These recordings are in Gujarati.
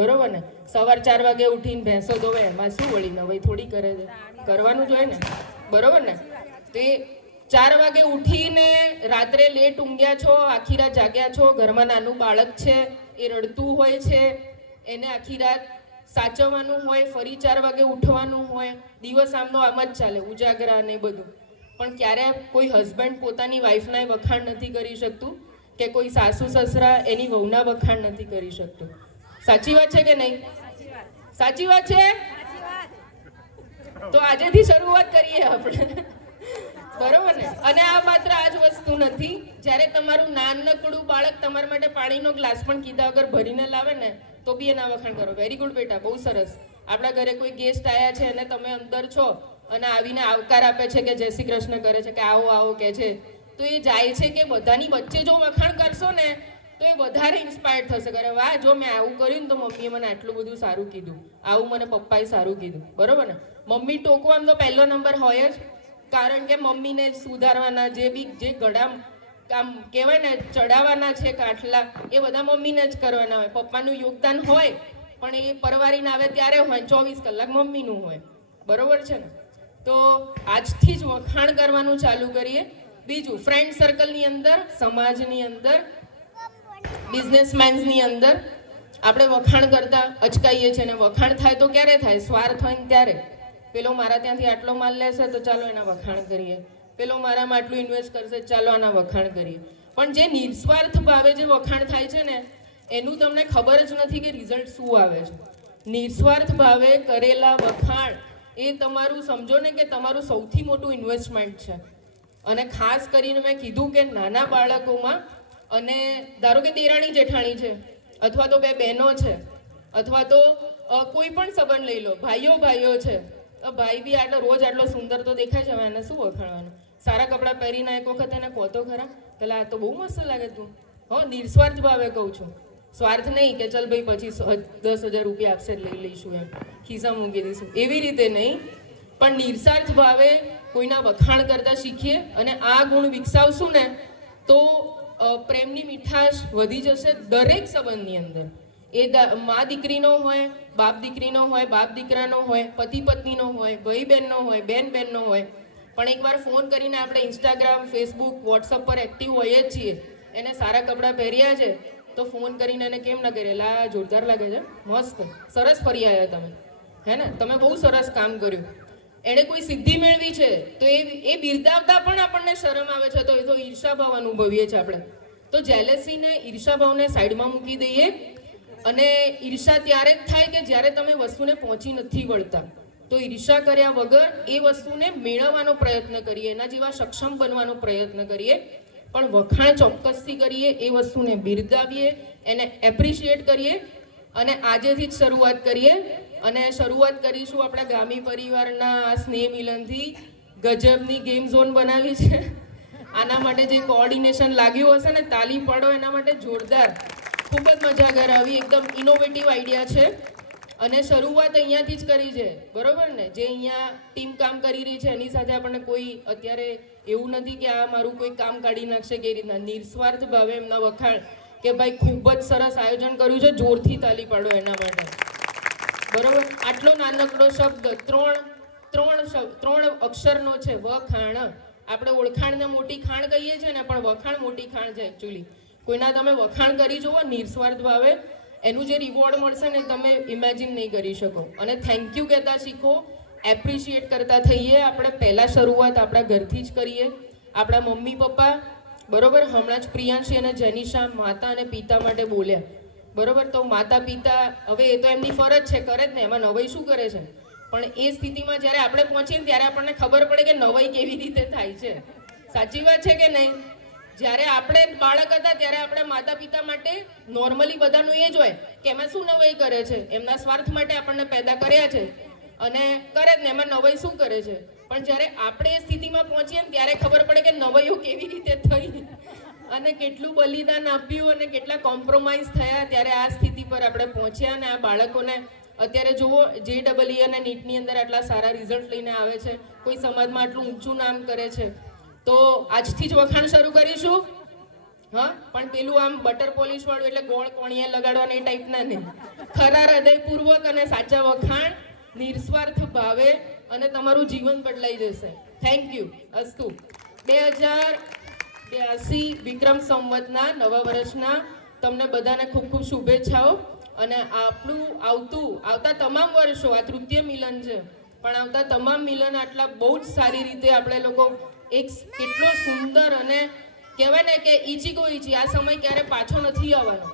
બરોબર ને? સવાર 4 વાગે ઉઠીને ભેંસો ધોવે, એમાં શું વળી નવાઈ થોડી કરે છે? કરવાનું જોઈએ ને, બરોબર ને? તે 4 વાગે ઉઠીને રાત્રે લેટ ઊંઘ્યા છો, આખી રાત જાગ્યા છો, ઘરમાં નાનું બાળક છે, એ રડતું હોય છે, એને આખી રાત સાચવવાનું હોય, ફરી 4 વાગે ઉઠવાનું હોય, દિવસ આમનો આમ જ ચાલે, ઉજાગરા ને બધું. પણ ક્યારે કોઈ હસબન્ડ પોતાની વાઈફના વખાણ નથી કરી શકતું, કે કોઈ સાસુ સસરા એની વહુના વખાણ નથી કરી શકતું. સાચી વાત છે કે નહીં? સાચી વાત છે. તો આજેથી શરૂઆત કરીએ આપણે, બરોબર ને? અને આ માત્ર આ જ વસ્તુ નથી, જ્યારે તમારું નાનકડું બાળક તમારા માટે પાણીનો ગ્લાસ પણ કીધા વગર ભરીને લાવે ને, તો બી એના વખાણ કરો. વેરી ગુડ બેટા, બહુ સરસ. આપણા ઘરે કોઈ ગેસ્ટ આવ્યા છે અને તમે અંદર છો અને આવીને આવકાર આપે છે, કે જય શ્રી કૃષ્ણ કરે છે, કે આવો આવો કહે છે, તો એ જાય છે કે બધાની વચ્ચે જો વખાણ કરશો ને, તો એ વધારે ઇન્સ્પાયર થશે. કરે વાહ, જો મેં આવું કર્યું ને તો મમ્મીએ મને આટલું બધું સારું કીધું, આવું મને પપ્પાએ સારું કીધું, બરોબર ને? મમ્મી ટોકવામાં તો પહેલો નંબર હોય જ, કારણ કે મમ્મીને સુધારવાના જે ઘડા કામ કહેવાય ને, ચડાવવાના છે કાઠલા, એ બધા મમ્મીને જ કરવાના હોય. પપ્પાનું યોગદાન હોય પણ એ પરવારીને આવે ત્યારે હોય, 24 કલાક મમ્મીનું હોય, બરોબર છે ને? તો આજથી જ વખાણ કરવાનું ચાલુ કરીએ. બીજું, ફ્રેન્ડ સર્કલની અંદર, સમાજની અંદર, બિઝનેસમેન્સની અંદર આપણે વખાણ કરતા અચકાઈએ છીએ. અને વખાણ થાય તો ક્યારે થાય? સ્વાર્થ હોય ને ત્યારે. પેલો મારા ત્યાંથી આટલો માલ લેશે તો ચાલો એના વખાણ કરીએ, પેલો મારામાં આટલું ઇન્વેસ્ટ કરશે, ચાલો આના વખાણ કરીએ. પણ જે નિસ્વાર્થ ભાવે જે વખાણ થાય છે ને, એનું તમને ખબર જ નથી કે રિઝલ્ટ શું આવે છે. નિસ્વાર્થ ભાવે કરેલા વખાણ એ તમારું, સમજો ને કે તમારું સૌથી મોટું ઇન્વેસ્ટમેન્ટ છે. અને ખાસ કરીને મેં કીધું કે નાના બાળકોમાં, અને ધારો કે દેરાણી જેઠાણી છે, અથવા તો બે બહેનો છે, અથવા તો કોઈ પણ સંબંધ લઈ લો, ભાઈઓ ભાઈઓ છે, ભાઈ બી આટલો રોજ આટલો સુંદર તો દેખાય છે, હવે એને શું વખાણવાનું? સારા કપડાં પહેરીને એક વખત એને કહો તો ખરા, પેલા આ તો બહુ મસ્ત લાગે તું. નિસ્વાર્થ ભાવે કહું છું, સ્વાર્થ નહીં કે ચલ ભાઈ પછી 10,000 રૂપિયા આપશે લઈ લઈશું, એમ ખિસ્સા મૂકી દઈશું, એવી રીતે નહીં. પણ નિસ્વાર્થ ભાવે કોઈના વખાણ કરતા શીખીએ, અને આ ગુણ વિકસાવશું ને તો પ્રેમની મીઠાશ વધી જશે દરેક સંબંધની અંદર. એ મા દીકરીનો હોય, બાપ દીકરીનો હોય, બાપ દીકરાનો હોય, પતિ પત્નીનો હોય, ભાઈ બહેનનો હોય, બેન બહેનનો હોય. પણ એકવાર ફોન કરીને આપણે ઇન્સ્ટાગ્રામ, ફેસબુક, વોટ્સઅપ પર એક્ટિવ હોઈએ જ છીએ. એને સારા કપડાં પહેર્યા છે તો ફોન કરીને એને કેમ ના કરીએ, લા જોરદાર લાગે છે, મસ્ત, સરસ ફરી આવ્યા તમે, હે ને, તમે બહુ સરસ કામ કર્યું. એણે કોઈ સિદ્ધિ મેળવી છે તો એ બિરદાવતા પણ આપણને શરમ આવે છે, તો એ તો ઈર્ષાભાવ અનુભવીએ છીએ આપણે. તો જેલેસીને, ઈર્ષાભાવને સાઈડમાં મૂકી દઈએ. અને ઈર્ષા ત્યારે જ થાય કે જ્યારે તમે વસ્તુને પહોંચી નથી વળતા. તો ઈર્ષા કર્યા વગર એ વસ્તુને મેળવવાનો પ્રયત્ન કરીએ, એના જેવા સક્ષમ બનવાનો પ્રયત્ન કરીએ. પણ વખાણ ચોક્કસથી કરીએ, એ વસ્તુને બિરદાવીએ, એને એપ્રિશિએટ કરીએ. અને આજેથી જ શરૂઆત કરીએ. અને શરૂઆત કરીશું આપણા ગામી પરિવારના સ્નેહ મિલનથી. ગજબની ગેમ ઝોન બનાવી છે. આના માટે જે કોઓર્ડિનેશન લાગ્યું હશે ને, તાલી પાડો એના માટે જોરદાર. ખૂબ જ મજા કરાવી, એકદમ ઇનોવેટિવ આઈડિયા છે. અને શરૂઆત અહીંયાથી જ કરી છે, બરોબર ને? જે અહીંયા ટીમ કામ કરી રહી છે એની સાથે આપણને કોઈ અત્યારે એવું નથી કે આ મારું કોઈ કામ કાઢી નાખશે કે રીતના. નિસ્વાર્થ ભાવે એમના વખાણ કે ભાઈ ખૂબ જ સરસ આયોજન કર્યું છે, જોરથી તાલી પાડો એના માટે, બરોબર? આટલો નાનકડો શબ્દ, ત્રણ અક્ષરનો છે, વખાણ. આપણે ઓળખાણને મોટી ખાણ કહીએ છીએ ને, પણ વખાણ મોટી ખાણ છે એકચ્યુઅલી. કોઈના તમે વખાણ કરી જુઓ નિસ્વાર્થ ભાવે, એનું જે રિવોર્ડ મળશે ને તમે ઇમેજિન નહીં કરી શકો. અને થેન્ક યુ કહેતા શીખો, એપ્રિશિએટ કરતા થઈએ. આપણે પહેલાં શરૂઆત આપણા ઘરથી જ કરીએ, આપણા મમ્મી પપ્પા, બરોબર? હમણાં જ પ્રિયાંશી અને જેનિશા માતા અને પિતા માટે બોલ્યા, બરોબર? તો માતા પિતા, હવે એ તો એમની ફરજ છે, કરે જ ને, એમાં નવાઈ શું કરે છે? પણ એ સ્થિતિમાં જ્યારે આપણે પહોંચીએ ને ત્યારે આપણને ખબર પડે કે નવાઈ કેવી રીતે થાય છે. સાચી વાત છે કે નહીં? જ્યારે આપણે બાળક હતા ત્યારે આપણે માતા પિતા માટે નોર્મલી બધાનું એ જ હોય કે એમાં શું નવાઈ કરે છે, એમના સ્વાર્થ માટે આપણને પેદા કર્યા છે અને કરે જ ને, એમાં નવાઈ શું કરે છે? પણ જ્યારે આપણે એ સ્થિતિમાં પહોંચીએ ને ત્યારે ખબર પડે કે નવાઈઓ કેવી રીતે થઈ અને કેટલું બલિદાન આપ્યું અને કેટલા કોમ્પ્રોમાઇઝ થયા, ત્યારે આ સ્થિતિ પર આપણે પહોંચ્યા. અને આ બાળકોને અત્યારે જુઓ, JEE અને નીટની અંદર આટલા સારા રિઝલ્ટ લઈને આવે છે, કોઈ સમાજમાં આટલું ઊંચું નામ કરે છે. તો આજથી જ વખાણ શરૂ કરીશું. હા, પણ પેલું આમ બટર પોલિશ વાળું એટલે ગોળ કોણિયા લગાડવાના એ ટાઈપના નહીં. ખરા હૃદયપૂર્વક અને સાચા વખાણ, નિસ્વાર્થ ભાવે, અને તમારું જીવન બદલાઈ જશે. Thank you. અસ્તુ. 2082 વિક્રમ સંવતના નવા વર્ષના તમને બધાને ખૂબ ખૂબ શુભેચ્છાઓ. અને આપણું આવતા તમામ વર્ષો, આ તૃતીય મિલન છે, પણ આવતા તમામ મિલન આટલા બહુ જ સારી રીતે આપણે લોકો એક કેટલો સુંદર અને કહેવાય ને કે ઈચીકો ઈચી, આ સમય ક્યારે પાછો નથી આવવાનો.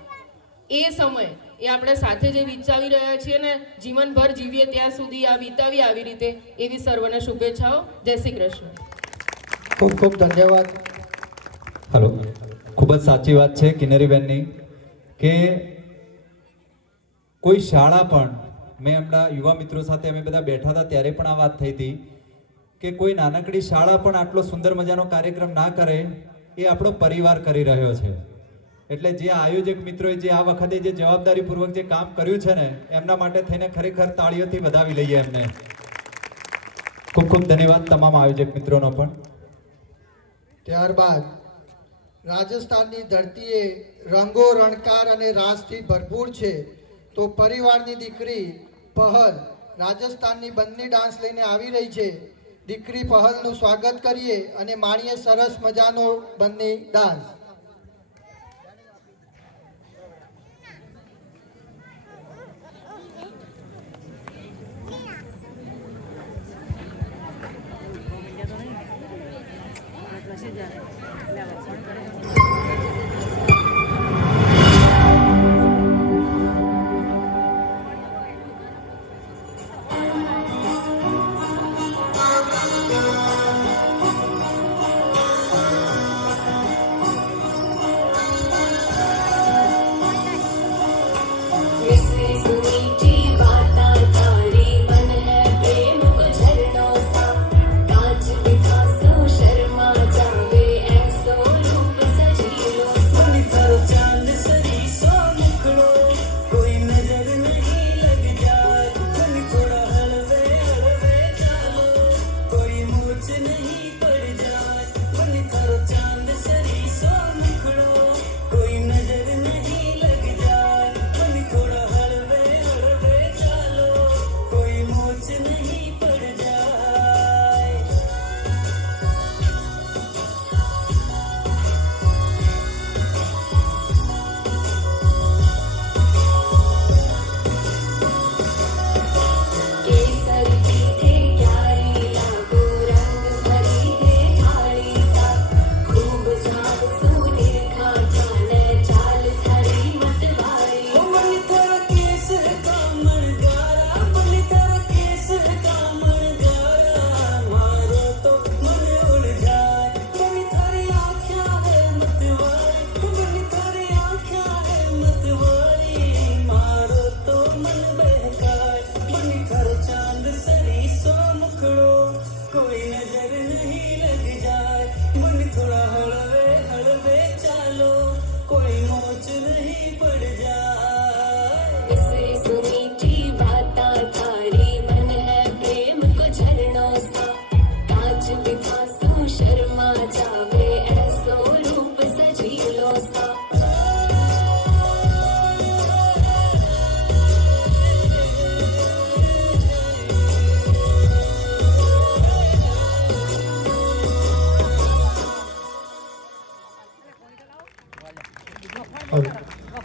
એ સમય એ આપણે સાથે જે વિચાવી રહ્યા છીએ ને, જીવનભર જીવીએ ત્યાં સુધી આ વિતાવી આવી રીતે, એવી સર્વને શુભેચ્છાઓ. જય શ્રી કૃષ્ણ. ખૂબ ખૂબ ધન્યવાદ. હલો, ખૂબ જ સાચી વાત છે કિન્નરીબેનની કે કોઈ શાળા પણ, મેં હમણાં યુવા મિત્રો સાથે અમે બધા બેઠા હતા ત્યારે પણ આ વાત થઈ હતી કે કોઈ નાનકડી શાળા પણ આટલો સુંદર મજાનો કાર્યક્રમ ના કરે, એ આપણો પરિવાર કરી રહ્યો છે. એટલે જે આયોજક મિત્રોએ જે આ વખતે જે જવાબદારીપૂર્વક જે કામ કર્યું છે ને, એમના માટે થઈને ખરેખર તાળીઓથી વધાવી લઈએ એમને. ખૂબ ખૂબ ધન્યવાદ તમામ આયોજક મિત્રોનો પણ. ત્યારબાદ રાજસ્થાનની ધરતીએ રંગો રણકાર અને રાસથી ભરપૂર છે, તો પરિવારની દીકરી પહલ રાજસ્થાનની બંને ડાન્સ લઈને આવી રહી છે. દીકરી પહલનું સ્વાગત કરીએ અને માણીએ સરસ મજાનો બંને ડાન્સ.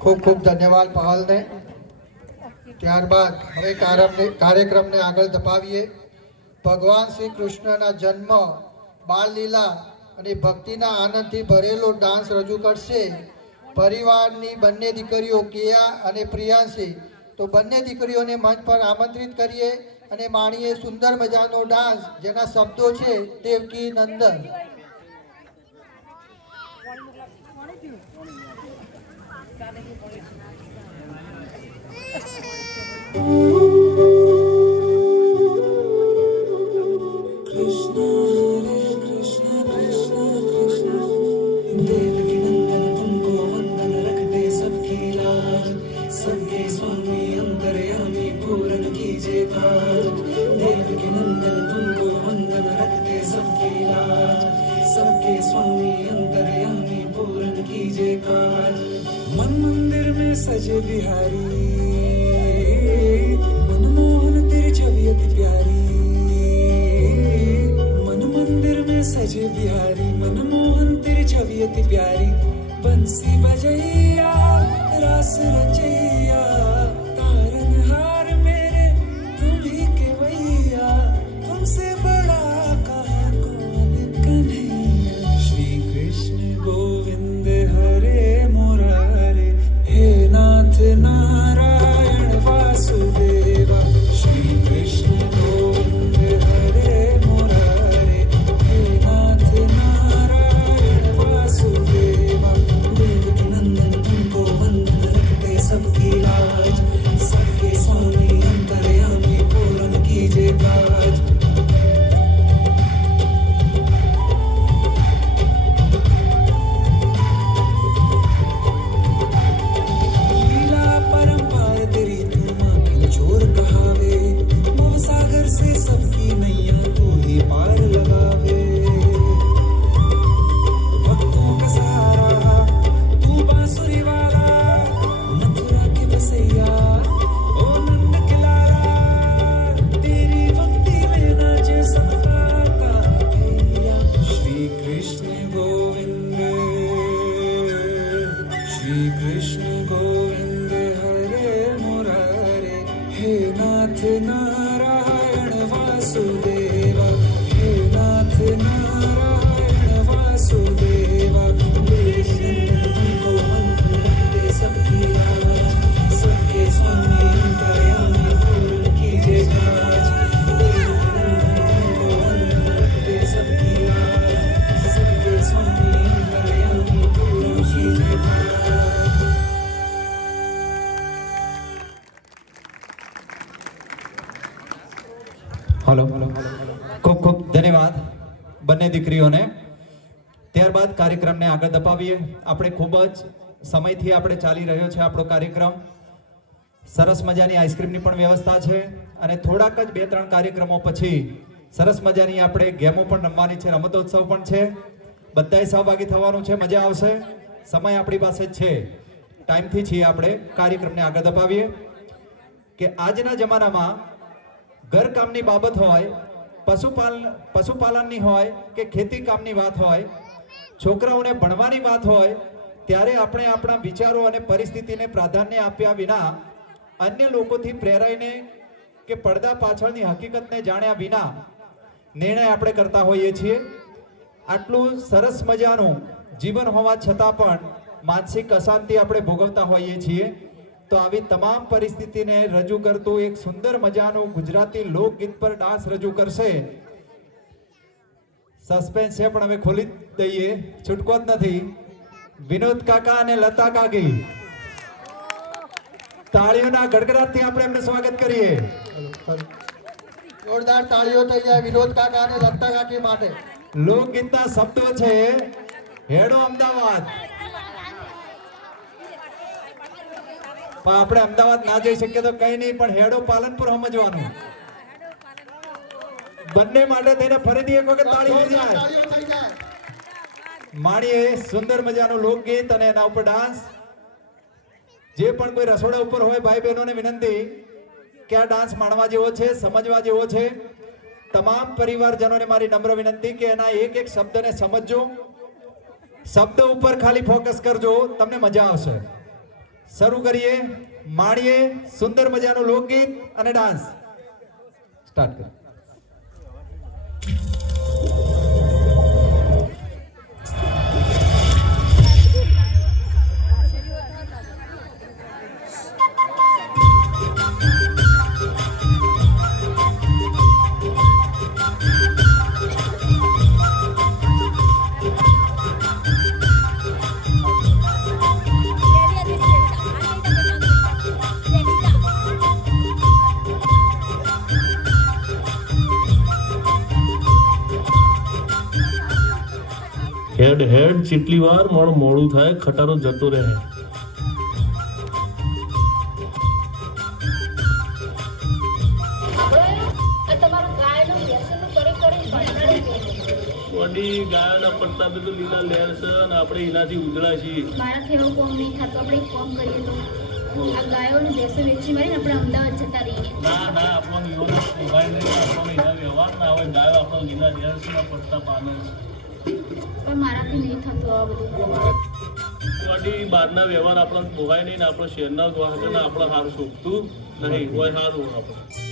ખૂબ ખૂબ ધન્યવાદ પહલને. ત્યારબાદ હવે કાર્યક્રમને આગળ ધપાવીએ. ભગવાન શ્રી કૃષ્ણના જન્મ, બાળલીલા અને ભક્તિના આનંદથી ભરેલો ડાન્સ રજૂ કરશે પરિવારની બંને દીકરીઓ કેયા અને પ્રિયાંશી. તો બંને દીકરીઓને મંચ પર આમંત્રિત કરીએ અને માણીએ સુંદર મજાનો ડાન્સ, જેના શબ્દો છે દેવકી નંદન. सबके स्वामी अंतर्यामी पूरन कीजिए सजे बिहारी मनमोहन तेरी छवि अति प्यारी मन मंदिर में सजे बिहारी मनमोहन तेरी छवि अति प्यारी बंसी बजैया रास रचैया तारनहार मेरे तुम ही केवैया तुमसे बड़ा कहाँ कौन कन्हैया श्री कृष्ण गोविंद हरे मुरारे हे नाथ नारायण वासुदेवा श्री कृष्ण गोविंद हरे मुरारे हे नाथ नारायण वासुदेवा देवकी नंदन तुमको वंदन रखते सबकी लाज सबके स्वामी अंतर्यामी पूर्ण कीजिए काज लीला परंपार तेरी धुमा किंचोर कहावे भव सागर से सबकी नैया तू ही पार लगावे भक्तों का सहारा तू बांसुरी वाला मथुरा के बसैया ओ नंद के लाला तेरी भक्ति में नाचे सबका भैया श्री कृष्ण गोविंद हरे मुरारे हे नाथ नारायण वासुदेवा हे नाथ नारायण वासुदेवा तुमको वंदन रखते सबकी लाज सबके स्वामी अंतर्यामी पूर्ण कीजिए काज तुमको वंदन रखते सबकी लाज सबके स्वामी अंतर्यामी पूर्ण कीजिए काज હલો ખૂબ ખૂબ ધન્યવાદ બંને દીકરીઓને. ત્યારબાદ કાર્યક્રમને આગળ ધપાવીએ. આપણે ખૂબ જ સમયથી આપણે ચાલી રહ્યો છે આપણો કાર્યક્રમ. સરસ મજાની આઈસ્ક્રીમની પણ વ્યવસ્થા છે અને થોડાક જ 2-3 કાર્યક્રમો પછી સરસ મજાની આપણે ગેમો પણ રમવાની છે, રમતોત્સવ પણ છે. બધાએ સહભાગી થવાનું છે, મજા આવશે. સમય આપણી પાસે જ છે, ટાઈમથી છીએ આપણે કાર્યક્રમને આગળ ધપાવીએ કે આજના જમાનામાં ઘરકામની બાબત હોય, પશુપાલનની હોય કે ખેતી કામની વાત હોય, છોકરાઓને ભણવાની વાત હોય, ત્યારે આપણે આપણા વિચારો અને પરિસ્થિતિને પ્રાધાન્ય આપ્યા વિના અન્ય લોકોથી પ્રેરાઈને કે પડદા પાછળની હકીકતને જાણ્યા વિના નિર્ણય આપણે કરતા હોઈએ છીએ. આટલું સરસ મજાનું જીવન હોવા છતાં પણ માનસિક અશાંતિ આપણે ભોગવતા હોઈએ છીએ. તો આવી તમામ પરિસ્થિતિને રજૂ કરતું એક સુંદર મજાનું ગુજરાતી લોકગીત પર ડાન્સ રજૂ કરશે. સસ્પેન્સ છે પણ હવે ખોલી દઈએ, છૂટકો જ નથી. વિનોદ કાકા અને લતા કાકી, તાળીઓના ગડગડાટથી આપણે એમનું સ્વાગત કરીએ. જોરદાર તાળીઓ થઈ જાય વિનોદ કાકા અને લતા કાકી માટે. લોકગીતના શબ્દો છે હેડો અમદાવાદ. પણ આપણે અમદાવાદ ના જઈ શકીએ તો કઈ નહીં, પણ હેડો પાલનપુર સમજવાનું. બંને માટે થઈને ફરીથી એક વખત તાળી થઈ જાય. તાળીઓ થઈ જાય. માણીએ સુંદર મજાનું લોકગીત અને એના ઉપર ડાન્સ. જે પણ કોઈ રસોડા ઉપર હોય ભાઈ બહેનોને વિનંતી કે આ ડાન્સ માણવા જેવો છે, સમજવા જેવો છે. તમામ પરિવારજનોને મારી નમ્ર વિનંતી કે એના એક એક શબ્દને સમજજો, શબ્દ ઉપર ખાલી ફોકસ કરજો, તમને મજા આવશે. શરૂ કરીએ, માણીએ સુંદર મજાનું લોકગીત અને ડાન્સ. સ્ટાર્ટ કરો. હેડ હેડ જેટલી વાર મારું મોડું થાય ખટારો જતો રહે. વડી ગાયના પટ્ટા બે તો લીલા લેર છે અને આપણે એનાથી ઉજળા છીએ. મારાથી એવું કોમ નહીં થતું, આપણે એક કોમ કરીએ તો આ ગાયો અને ભેંસો વેચી મારીને આપણે અમદાવાદ જતા રહીએ. ના ના આપણો નિયમો પોવાય નહીં, આપણો એના વ્યવહાર ના હોય. ગાયો આપણો લીલા દેશના પડતા પાને પણ મારાથી નહીં થતું આ બધું. વડી બહારના વ્યવહાર આપણને પોવાય નહીં ને આપણો શહેરના વાહન આપણે સારું શોધતું નહીં હોય. સારું આપણે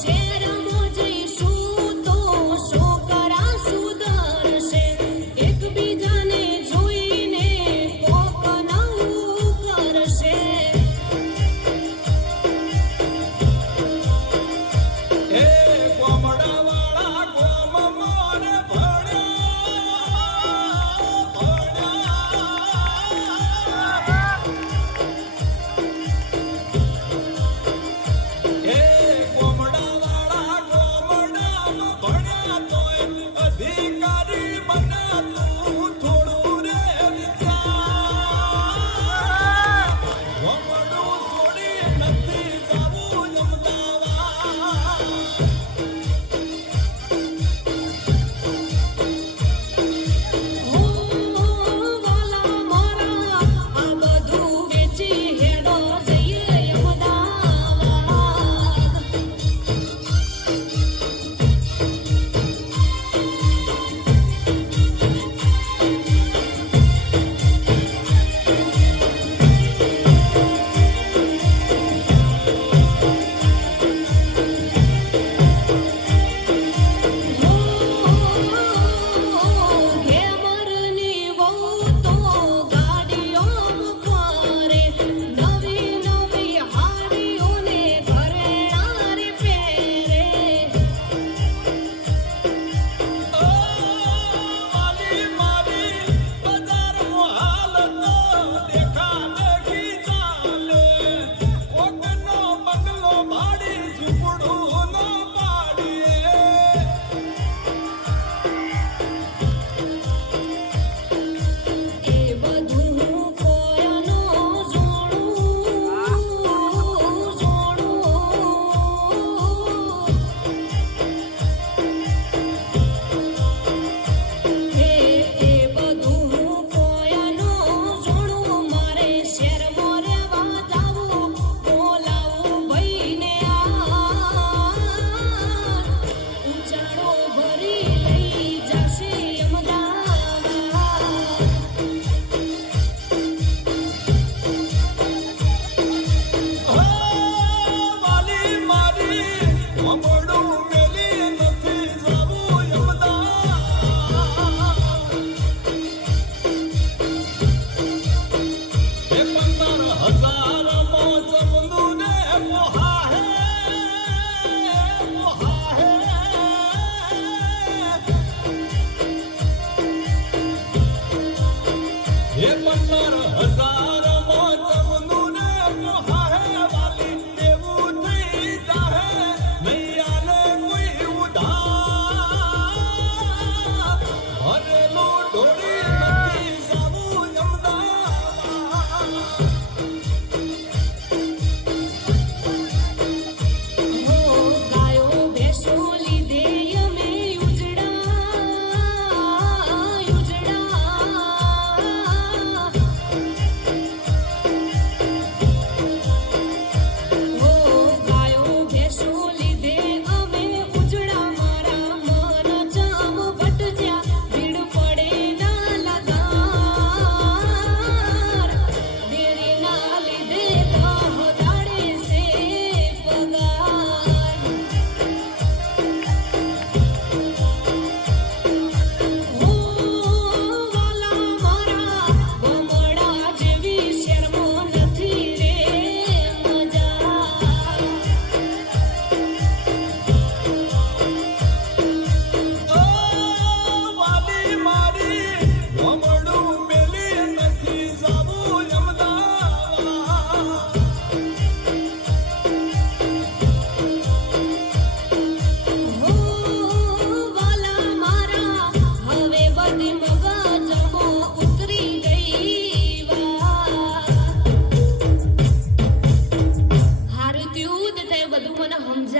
શેર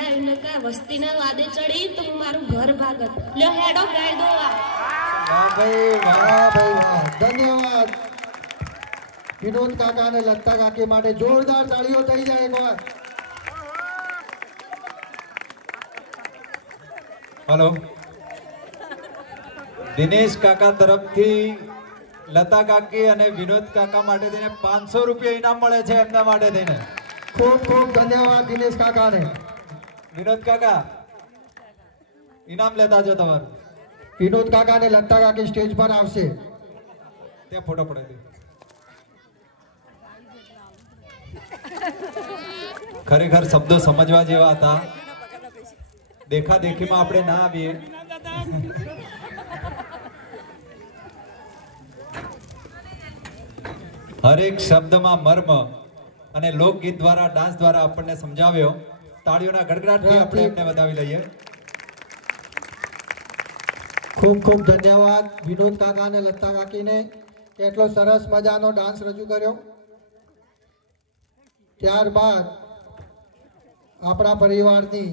ના એને કા વસ્તીના વાદે ચડી તો હું મારું ઘર ભાગત લ્યો હેડો ગાય દો વાહ ભાઈ વાહ ભાઈ વાહ, ધન્યવાદ. વિનોદ કાકા અને લતા કાકી માટે જોરદાર તાળીઓ થઈ જાય એકવાર. હલો, દિનેશ કાકા તરફથી લતા કાકી અને વિનોદ કાકા માટે થઈને 500 રૂપિયા ઇનામ મળે છે એમના માટે થઈને. ખૂબ ખૂબ ધન્યવાદ દિનેશ કાકાને. વિનોદ કાકા ઇનામ લેતા જો તમારું. વિનોદ કાકા અને લતા કાકી સ્ટેજ પર આવશે. ત્યાં ફોટો પડાવી દે. ખરેખર શબ્દો સમજવા જેવા હતા. દેખા દેખીમાં આપણે ના આવીએ. હરેક શબ્દમાં મર્મ અને લોકગીત દ્વારા ડાન્સ દ્વારા આપણને સમજાવ્યો. તાળીઓના ગડગડાટથી આપણે એમને વધાવી લઈએ. ખૂબ ખૂબ ધન્યવાદ વિનોદ કાકા અને લતા કાકીને કેટલો સરસ મજાનો ડાન્સ રજૂ કર્યો. ત્યારબાદ આપણા પરિવારની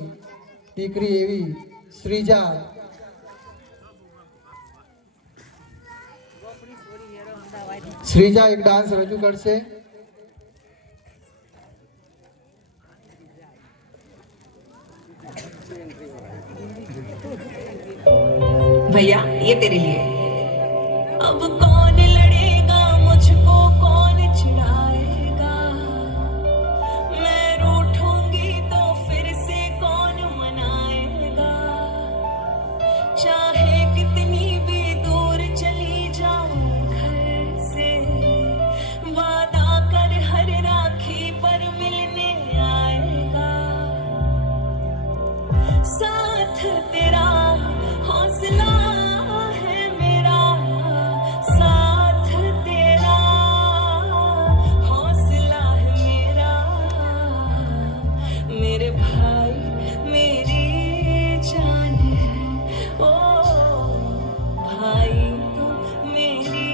દીકરી એવી શ્રીજા એક ડાન્સ રજૂ કરશે. भैया ये तेरे लिए अब कौन लड़ेगा मुझको कौन चिढ़ाएगा मैं रूठूंगी तो फिर से कौन मनाएगा चाहे कितनी भी दूर चली जाऊं घर से वादा कर हर राखी पर मिलने आएगा साथ तेरा हौसला है मेरा साथ तेरा हौसला है मेरा मेरे भाई मेरी जान है ओ भाई तो मेरी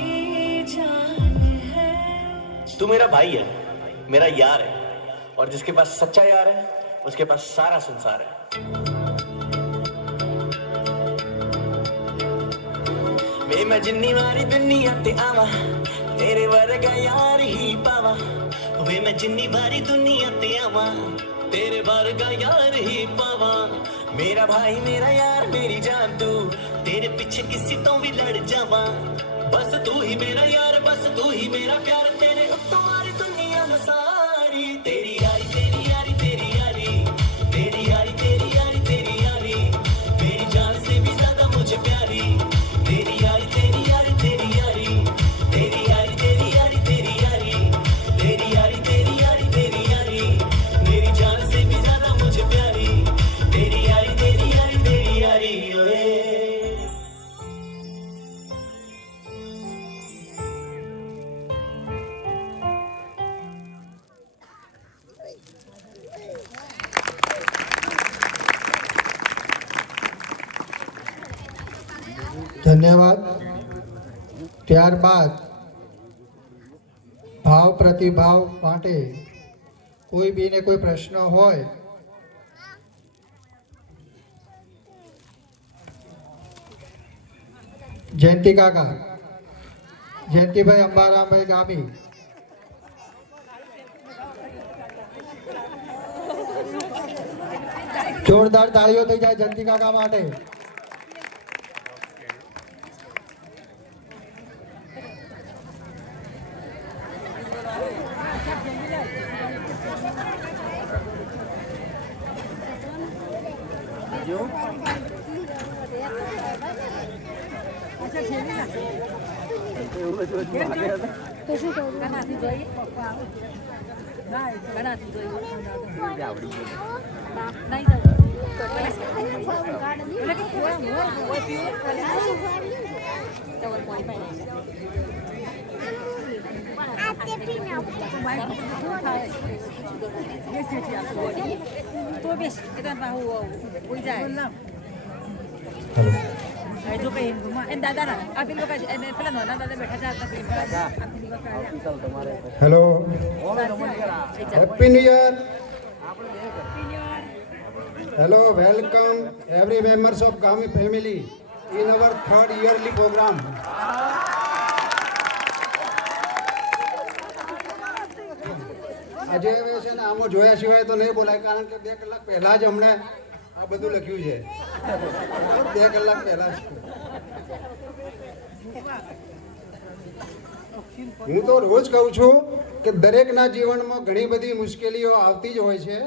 जान है तू मेरा भाई है, मेरा यार है, और जिसके पास सच्चा यार है उसके पास सारा संसार है. वे मैं जिन्नी वारी दुनिया ते आवा तेरे वर्गा यार ही पावा वे मैं जिन्नी वारी दुनिया ते आवा तेरे वर्गा यार ही पावा मेरा भाई मेरा यार मेरी जान तू तेरे पीछे किसी तो भी लड़ जावा बस तू ही मेरा यार बस तू ही मेरा प्यार तेरे उत्तों वारी दुनिया में सारी तेरी यारी तेरी यारी तेरी यारी तेरी यारी तेरी यारी तेरी यारी मेरी जान से भी ज्यादा मुझे प्यारी तेरी यारी तेरी यारी तेरी यारी तेरी यारी तेरी यारी तेरी यारी तेरी यारी तेरी यारी तेरी यारी मेरी जान से भी ज्यादा मुझे प्यारी तेरी यारी तेरी यारी तेरी यारी ओए ધન્યવાદ. ત્યારબાદ ભાવ પ્રતિભાવ માટે કોઈ બીને કોઈ પ્રશ્ન હોય જયંતિ કાકા, જયંતિભાઈ અંબારામભાઈ ગામી. જોરદાર તાળીઓ થઈ જાય જયંતિ કાકા માટે. Tôi biết cái đoàn vào vui dài. जो कहीं em दादा ना आप इनको पहले नौना दादा बैठा जाता hello, happy new year. Hello, welcome every members of Gami family in our third yearly program. આજે હવે છે ને આમાં જોયા સિવાય તો નહીં બોલાય, કારણ કે 2 કલાક પહેલા જ અમને આ બધું લખ્યું છે. 2 કલાક પહેલા જ. હું તો રોજ કહું છું કે દરેકના જીવનમાં ઘણી બધી મુશ્કેલીઓ આવતી જ હોય છે,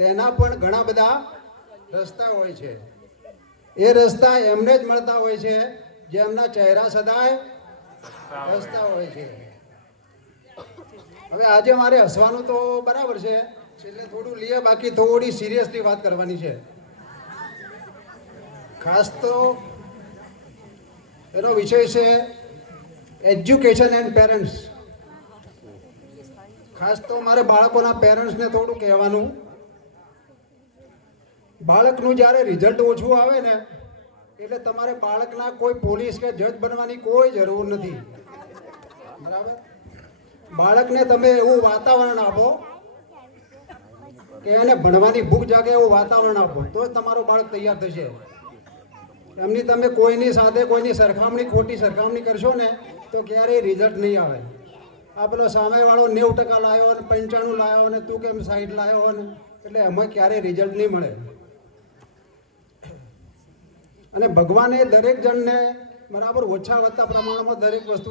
તેના પણ ઘણા બધા રસ્તા હોય છે. એ રસ્તા એમને જ મળતા હોય છે જેમના ચહેરા સદાય હસતા હોય છે. હવે આજે મારે હસવાનું તો બરાબર છે, છેલ્લે થોડું લઈએ, બાકી થોડી સિરિયસલી વાત કરવાની છે. ખાસ તો એનો વિષય છે એજ્યુકેશન એન્ડ પેરેન્ટ્સ. ખાસ તો મારે બાળકોના પેરેન્ટ્સને થોડું કહેવાનું, બાળકનું જ્યારે રિઝલ્ટ ઓછું આવે ને એટલે તમારે બાળકના કોઈ પોલીસ કે જજ બનવાની કોઈ જરૂર નથી. બરાબર? બાળકને તમે એવું વાતાવરણ આપો કે એને ભણવાની ભૂખ જાગે, એવું વાતાવરણ આપો તો જ તમારો બાળક તૈયાર થશે. એમની તમે કોઈની સાથે કોઈની સરખામણી, ખોટી સરખામણી કરશો ને તો ક્યારેય રિઝલ્ટ નહીં આવે. આ પેલો સામેવાળો 90% લાવ્યો અને 95 લાવ્યો અને તું કેમ 60 લાવ્યો ને, એટલે એમાં ક્યારેય રિઝલ્ટ નહીં મળે. અને ભગવાને દરેક જણને બરાબર ઓછા વધતા પ્રમાણમાં દરેક વસ્તુ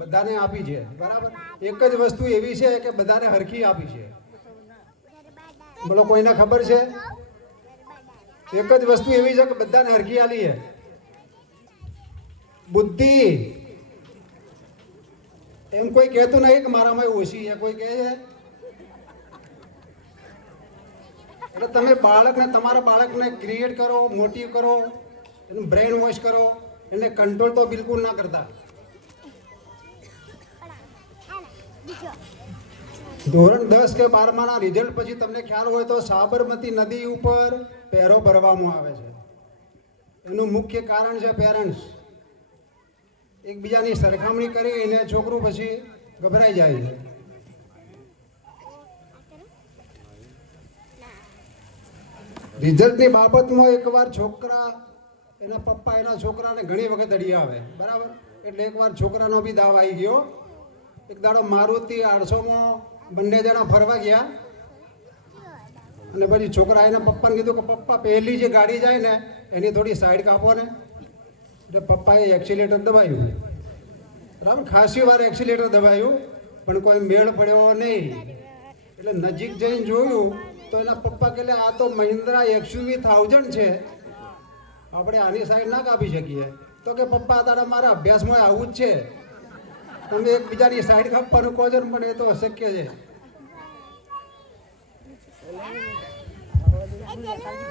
બધાને આપી છે. બરાબર? એક જ વસ્તુ એવી છે કે બધાને હરખી આપી છે. બોલો, કોઈને ખબર છે? એક જ વસ્તુ એવી છે કે બધાને હરખી આલી છે, બુદ્ધિ. એમ કોઈ કહેતું નહીં કે મારામાં ઓછી છે, કોઈ કહે છે? એટલે તમે બાળકને, તમારા બાળકને ક્રિએટ કરો, મોટિવ કરો, એનું બ્રેઇન વોશ કરો, એને કંટ્રોલ તો બિલકુલ ના કરતા. ધોરણ 10 કે 12ના રિઝલ્ટ પછી તમને ખ્યાલ હોય તો સાબરમતી નદી ઉપર પહેરો ભરવામાં આવે છે. એનું મુખ્ય કારણ છે પેરેન્ટ્સ. એકબીજાની સરખામણી કરીને છોકરું પછી ગભરાઈ જાય છે. રિઝલ્ટની બાબતમાં એકવાર છોકરા, એના પપ્પા એના છોકરાને ઘણી વખત અડી આવે. બરાબર? એટલે એકવાર છોકરાનો બી દાવ આવી ગયો. એક દાડો મારુતિ 800માં બંને જણા ફરવા ગયા અને પછી છોકરા એના પપ્પાને કીધું કે પપ્પા, પહેલી જે ગાડી જાય ને એની થોડી સાઈડ કાપો ને. એટલે પપ્પાએ એક્સિલેટર દબાવ્યું. બરાબર? ખાસી વાર એક્સિલેટર દબાવ્યું પણ કોઈ મેળ પડ્યો નહીં. એટલે નજીક જઈને જોયું તો એના પપ્પા કહે, આ તો મહિન્દ્રા XUV 1000 છે, આપણે આની સાઈડ ના કાપી શકીએ. તો કે પપ્પા, તારા મારા અભ્યાસમાં આવું જ છે, તમે એકબીજાની સાઈડ કાપવાનું કહો છો ને, પણ એ તો અશક્ય છે.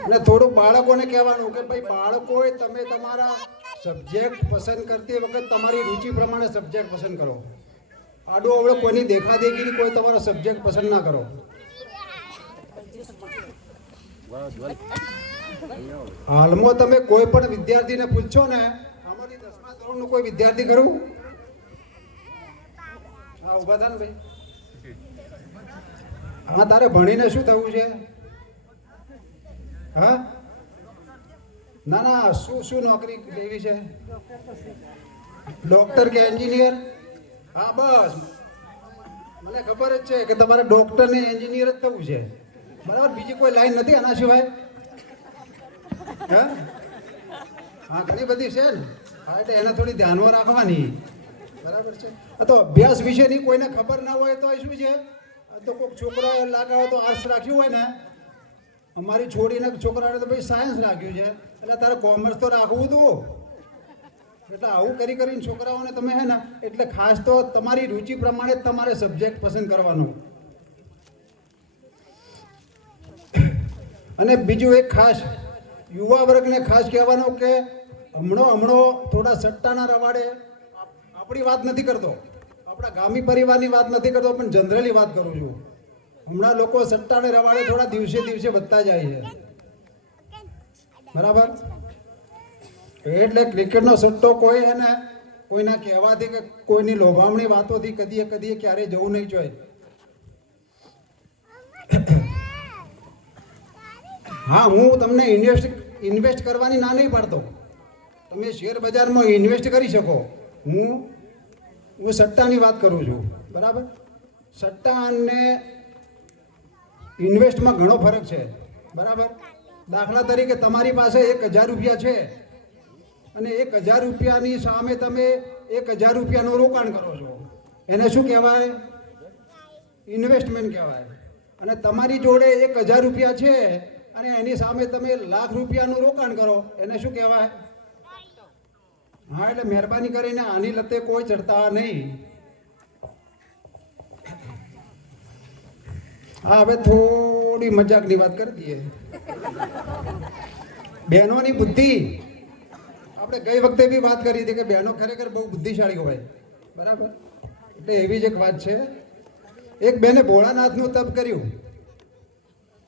અને થોડુંક બાળકોને કહેવાનું કે ભાઈ બાળકોએ તમે તમારા સબ્જેક્ટ પસંદ કરતી વખત તમારી રુચિ પ્રમાણે સબ્જેક્ટ પસંદ કરો. આડો અવળો કોઈની દેખાદેખીની કોઈ તમારો સબ્જેક્ટ પસંદ ના કરો. હાલમાં તમે કોઈ પણ વિદ્યાર્થીને પૂછશો ને, આમાંથી 10મા ધોરણનું કોઈ વિદ્યાર્થી ખરું? હા, ઉભા થા ને ભાઈ. હા, તારે ભણીને શું થવું છે? હા, ના ના, શું નોકરી લેવી છે? ડોક્ટર કે એન્જિનિયર? હા, બસ મને ખબર જ છે કે તમારે ડોક્ટર ને એન્જિનિયર જ થવું છે. બરાબર? બીજી કોઈ લાઈન નથી આના સિવાય? હા, ઘણી બધી છે ને. હા, એટલે એને થોડી ધ્યાનમાં રાખવાની. બરાબર છે? તો અભ્યાસ વિશેની કોઈને ખબર ના હોય તો શું છે, તો કોઈક છોકરા લાગાવે તો આર્ટ્સ રાખ્યું હોય ને, અમારી છોડીને છોકરાને તો ભાઈ સાયન્સ રાખ્યું છે, એટલે તારે કોમર્સ તો રાખવું હતું. એટલે આવું કરીને છોકરાઓને તમે હે ને, એટલે ખાસ તો તમારી રુચિ પ્રમાણે જ તમારે સબ્જેક્ટ પસંદ કરવાનો. અને બીજું એક ખાસ યુવા વર્ગને ખાસ કહેવાનું કે હમણો થોડા સટ્ટાના રવાડે, આપણી વાત નથી કરતો, આપણા ગામી પરિવારની વાત નથી કરતો, પણ જનરલી વાત કરું છું. હમણાં લોકો સટ્ટાને રવાડે થોડા દિવસે વધતા જાય છે. બરાબર? એટલે ક્રિકેટનો સટ્ટો કોઈ હે ને, કોઈના કહેવાથી કે કોઈની લોભામણી વાતોથી કદીએ ક્યારેય જવું નહીં જોઈએ. હા, હું તમને ઇન્વેસ્ટ કરવાની ના નહીં પાડતો. તમે શેર બજારમાં ઇન્વેસ્ટ કરી શકો. હું સટ્ટાની વાત કરું છું, બરાબર. સટ્ટા અને ઇન્વેસ્ટમાં ઘણો ફરક છે, બરાબર. દાખલા તરીકે તમારી પાસે 1000 રૂપિયા છે અને 1000 રૂપિયાની સામે તમે 1000 રૂપિયાનું રોકાણ કરો છો, એને શું કહેવાય? ઇન્વેસ્ટમેન્ટ કહેવાય. અને તમારી જોડે 1000 રૂપિયા છે અને એની સામે તમે 1,00,000 રૂપિયાનું રોકાણ કરો, એને શું કહેવાય? હા, એટલે મહેરબાની કરીને આની લતે કોઈ ચડતા નહીં. હા, હવે થોડી મજાકની વાત કરી દઈએ. બહેનોની બુદ્ધિ, આપણે ગઈ વખતે બી વાત કરી હતી કે બહેનો ખરેખર બહુ બુદ્ધિશાળી હોય, બરાબર. એટલે એવી જ એક વાત છે. એક બેને ભોળાનાથનું તપ કર્યું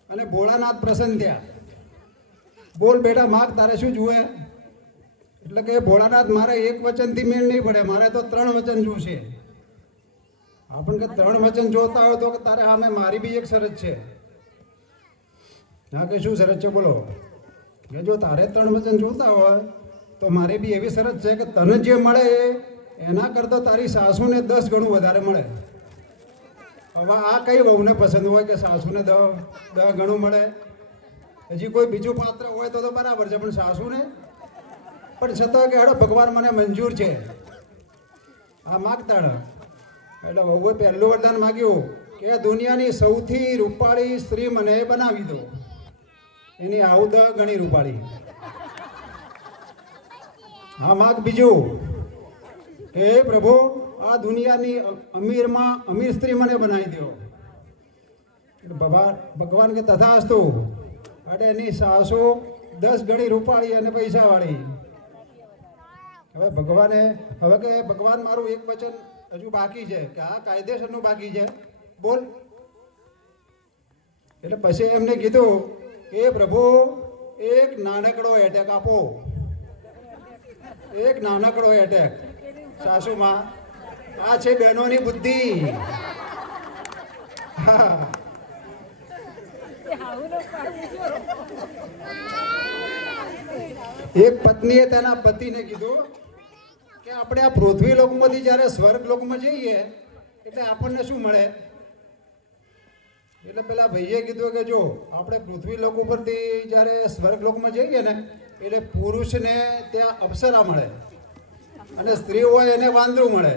અને ભોળાનાથ પ્રસન્ન થયા. બોલ બેટા, માગ તારે શું જુએ? એટલે કે ભોળાનાથ, મારે એક વચનથી મેળ નહીં પડે, મારે તો 3 વચન જોશે. આપણને કે 3 વચન જોતા હોય તો કે તારે સામે મારી બી એક શરત છે. હા, કે શું શરત છે બોલો? કે જો તારે 3 વચન જોતા હોય તો મારે બી એવી શરત છે કે તને જે મળે એના કરતાં તારી સાસુને 10 ગણું વધારે મળે. હવે આ કઈ વહુને પસંદ હોય કે સાસુને 10 ગણું મળે? હજી કોઈ બીજું પાત્ર હોય તો બરાબર છે, પણ સાસુને પણ છતાં કે હેડો ભગવાન મને મંજૂર છે, આ માગતા. એટલે વહુએ પહેલું વરદાન માગ્યું કે દુનિયાની સૌથી રૂપાળી સ્ત્રી મને બનાવી દો. એની આવું 10 ગણી રૂપાળી. હા, માગ બીજું, હે પ્રભુ, આ દુનિયાની અમીરમાં અમીર સ્ત્રી મને બનાવી દો. ભગવાન કે તથાસ્તુ. એટલે એની સાસુ 10 ગણી રૂપાળી અને પૈસાવાળી. હવે કે ભગવાન, મારું એક વચન હજુ બાકી છે, કે આ કાયદેસરનું બાકી છે, બોલ. એટલે પછી એમને કીધું કે પ્રભુ, એક નાનકડો એટેક આપો. એક નાનકડો એટેક. સાસુમાં, આ છે બહેનોની બુદ્ધિ. હા, એક પત્નીએ તેના પતિને કીધું કે આપણે આ પૃથ્વી લોકમાંથી જ્યારે સ્વર્ગ લોકમાં જઈએ એટલે આપણને શું મળે? એટલે પેલા ભાઈએ કીધું કે જો આપણે પૃથ્વી લોક ઉપરથી જ્યારે સ્વર્ગ લોકમાં જઈએ ને એટલે પુરુષને ત્યાં અપ્સરા મળે અને સ્ત્રી હોય એને વાંદરું મળે.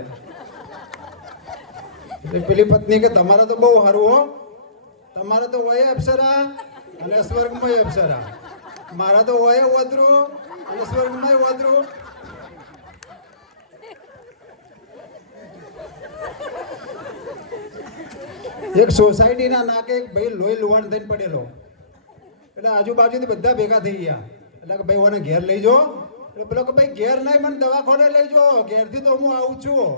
એટલે પેલી પત્ની કે તમારે તો બહુ સારું હો, તમારે તો હોય અપ્સરા અને સ્વર્ગમાં અપ્સરા, મારા તો હોય વાંદરું અને સ્વર્ગમાં વાંદરું. એક સોસાયટીના નાકે એક ભાઈ લોહી લુહાણ થઈને પડેલો. એટલે આજુબાજુથી બધા ભેગા થઈ ગયા. એટલે કે ભાઈ ઓને ઘેર લઈ જાઓ. એટલે પેલો કે ભાઈ ઘેર નહીં, મને દવાખાને લઈ જાઓ, ઘેરથી તો હું આવું છું.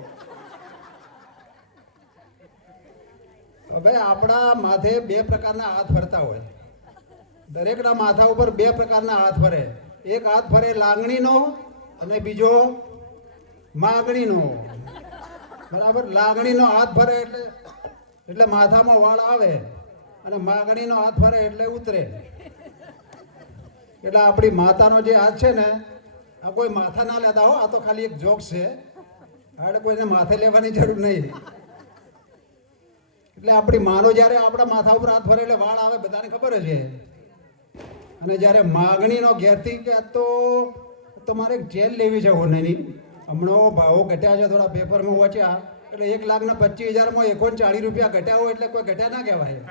હવે આપણા માથે 2 પ્રકારના હાથ ફરતા હોય. દરેકના માથા ઉપર 2 પ્રકારના હાથ ફરે. એક હાથ ફરે લાગણીનો અને બીજો માગણીનો, બરાબર. લાગણીનો હાથ ફરે એટલે માથામાં વાળ આવે અને માગણીનો હાથ ફરે એટલે ઉતરે. એટલે આપણી માતાનો જે હાથ છે ને, આ કોઈ માથા ના લેતા હો, આ તો ખાલી એક જોક્સ છે. એટલે કોઈને માથે લેવાની જરૂર નહીં. એટલે આપણી માનો જ્યારે આપણા માથા ઉપર હાથ ફરે એટલે વાળ આવે, બધાને ખબર છે. અને જ્યારે માગણીનો ઘેરથી કે તો મારે જેલ લેવી છે હોનેની, હમણાં ભાવો ઘટ્યા છે થોડા, પેપરમાં વાંચ્યા, એટલે 1,25,000માં 39 રૂપિયા ઘટ્યા હોય એટલે કોઈ ઘટ્યા ના કહેવાય.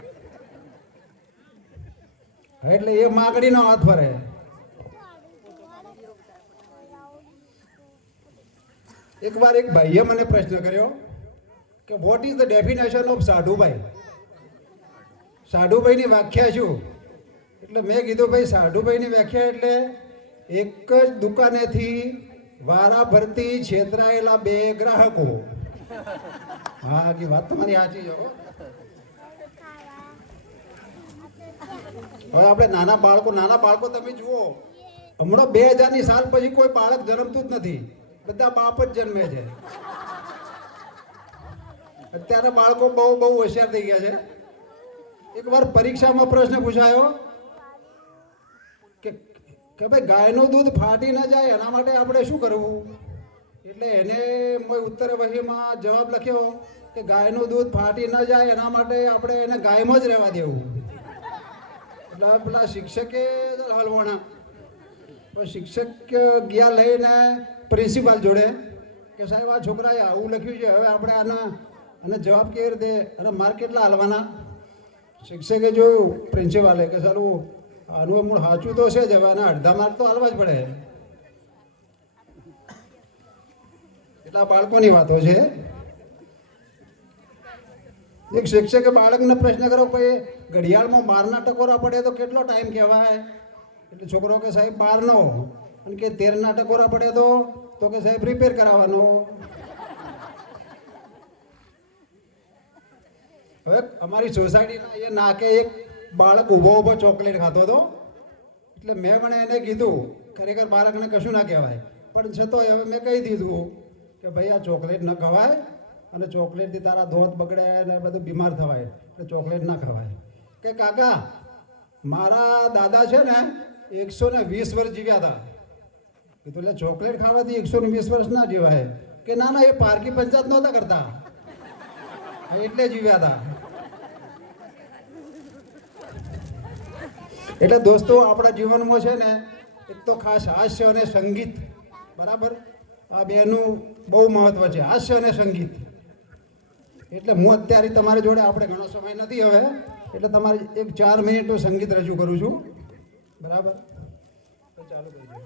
એટલે એ માગણીનો હાથ ફરે. એકવાર એક ભાઈએ મને પ્રશ્ન કર્યો કે what is the definition of Sadhubhai? સાધુભાઈની વ્યાખ્યા શું? એટલે મેં કીધું ભાઈ સાધુભાઈની વ્યાખ્યા એટલે એક જ દુકાનેથી વારા ભરતી છેતરાયેલા 2 ગ્રાહકો. હા, કે વાત તમારી સાચી છે. હવે આપણે નાના બાળકો તમે જુઓ, હમણાં 2000ની સાલ પછી કોઈ બાળક જન્મતું જ નથી, બધા બાપ જ જન્મે છે. અત્યારે બાળકો બહુ હોશિયાર થઈ ગયા છે. એકવાર પરીક્ષામાં પ્રશ્ન પૂછાયો કે ભાઈ ગાયનું દૂધ ફાટી ન જાય એના માટે આપણે શું કરવું? એટલે એને મેં ઉત્તર વહીમાં જવાબ લખ્યો કે ગાયનું દૂધ ફાટી ન જાય એના માટે આપણે એને ગાયમાં જ રહેવા દેવું. એટલે પેલા શિક્ષકે હલવાણા પણ શિક્ષક ગયા લઈને પ્રિન્સિપાલ જોડે કે સાહેબ આ છોકરાએ આવું લખ્યું છે, હવે આપણે આને જવાબ કેવી રીતે અને માર્ક કેટલા હાલવાના? શિક્ષકે જોયું પ્રિન્સિપાલે કે સારું આનું મૂળ સાચું તો છે જ, હવે આના અડધા માર્ક તો હાલવા જ પડે. એટલા બાળકોની વાતો છે. એક શિક્ષકે બાળકને પ્રશ્ન કર્યો કે ઘડિયાળમાં 12ના ટકોરા પડે તો કેટલો ટાઈમ કહેવાય? એટલે છોકરો કે સાહેબ 12નો. અને કે 13ના ટકોરા પડે તો કે સાહેબ રિપેર કરાવવાનો. હવે અમારી સોસાયટીના એ નાકે એક બાળક ઊભો ચોકલેટ ખાતો હતો. એટલે મેં પણ એને કીધું, ખરેખર બાળકને કશું ના કહેવાય, પણ છતાં હવે મેં કહી દીધું કે ભાઈ આ ચોકલેટ ન ખવાય અને ચોકલેટથી તારા દોત બગડે અને બધું બીમાર થવાય, એટલે ચોકલેટ ના ખવાય. કે કાકા મારા દાદા છે ને 120 વર્ષ જીવ્યા હતા. કીધું એટલે ચોકલેટ ખાવાથી 120 વર્ષ ના જીવાય? કે ના ના, એ પારકી પંચાયત નહોતા કરતા એટલે જીવ્યા હતા. એટલે દોસ્તો આપણા જીવનમાં છે ને એક તો ખાસ હાસ્ય અને સંગીત, બરાબર, આ બેનું બહુ મહત્વ છે, હાસ્ય અને સંગીત. એટલે હું અત્યારે તમારી જોડે, આપણે ઘણો સમય નથી હવે, એટલે તમારે એક 4 મિનિટનું સંગીત રજૂ કરું છું, બરાબર? તો ચાલુ કરી દો.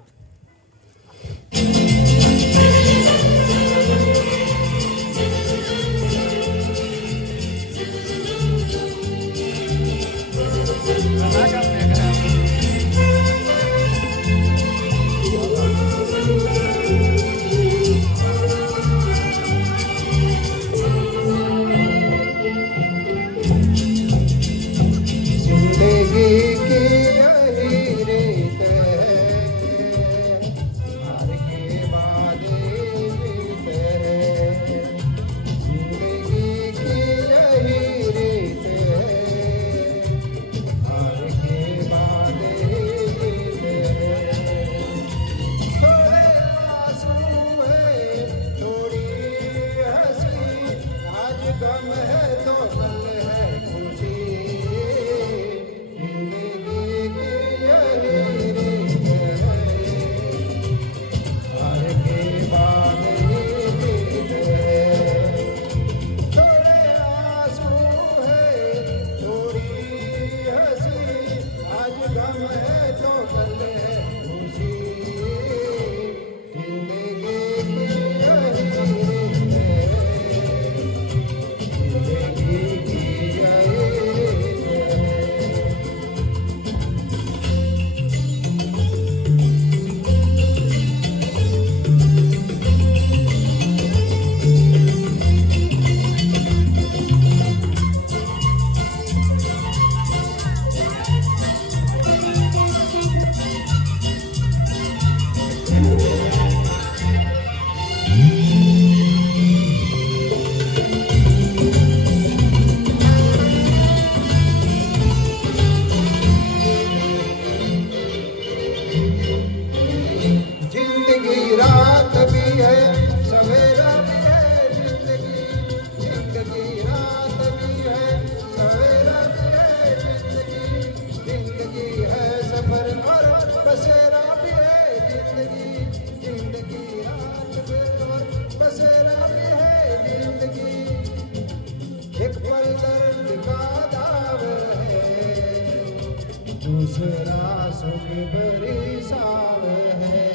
दूसरा सुख बरसावे है,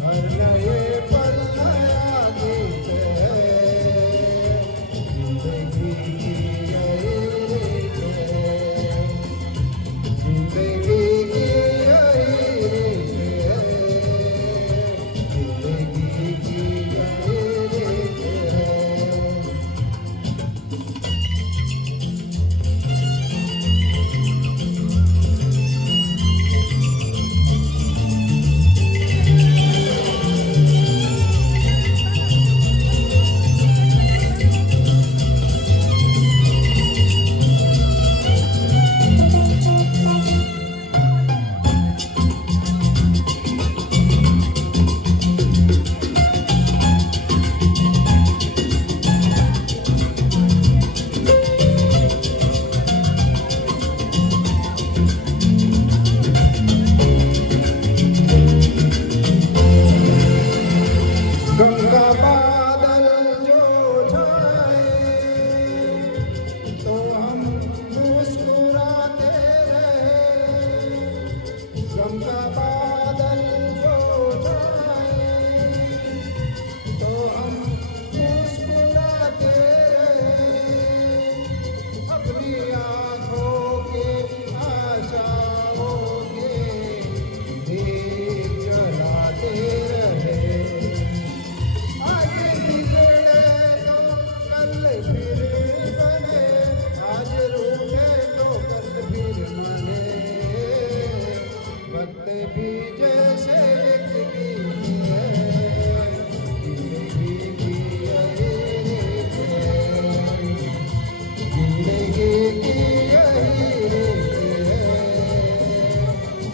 हर नए पल नया गीत है, जिंदगी की यही रीत है, जिंदगी की यही रीत है, जिंदगी की यही रीत है। गम का बादल जो छाए तो हम मुस्कुराते रहे, अपनी आंखों के आशाओं के दीप जलाते रहे। आज बिगड़े तो कल फिर बने, आज रूठे तो कल फिर मने, वक्त भी जैसे एक गीत है, जिंदगी की यही रीत है, जिंदगी की यही रीत है,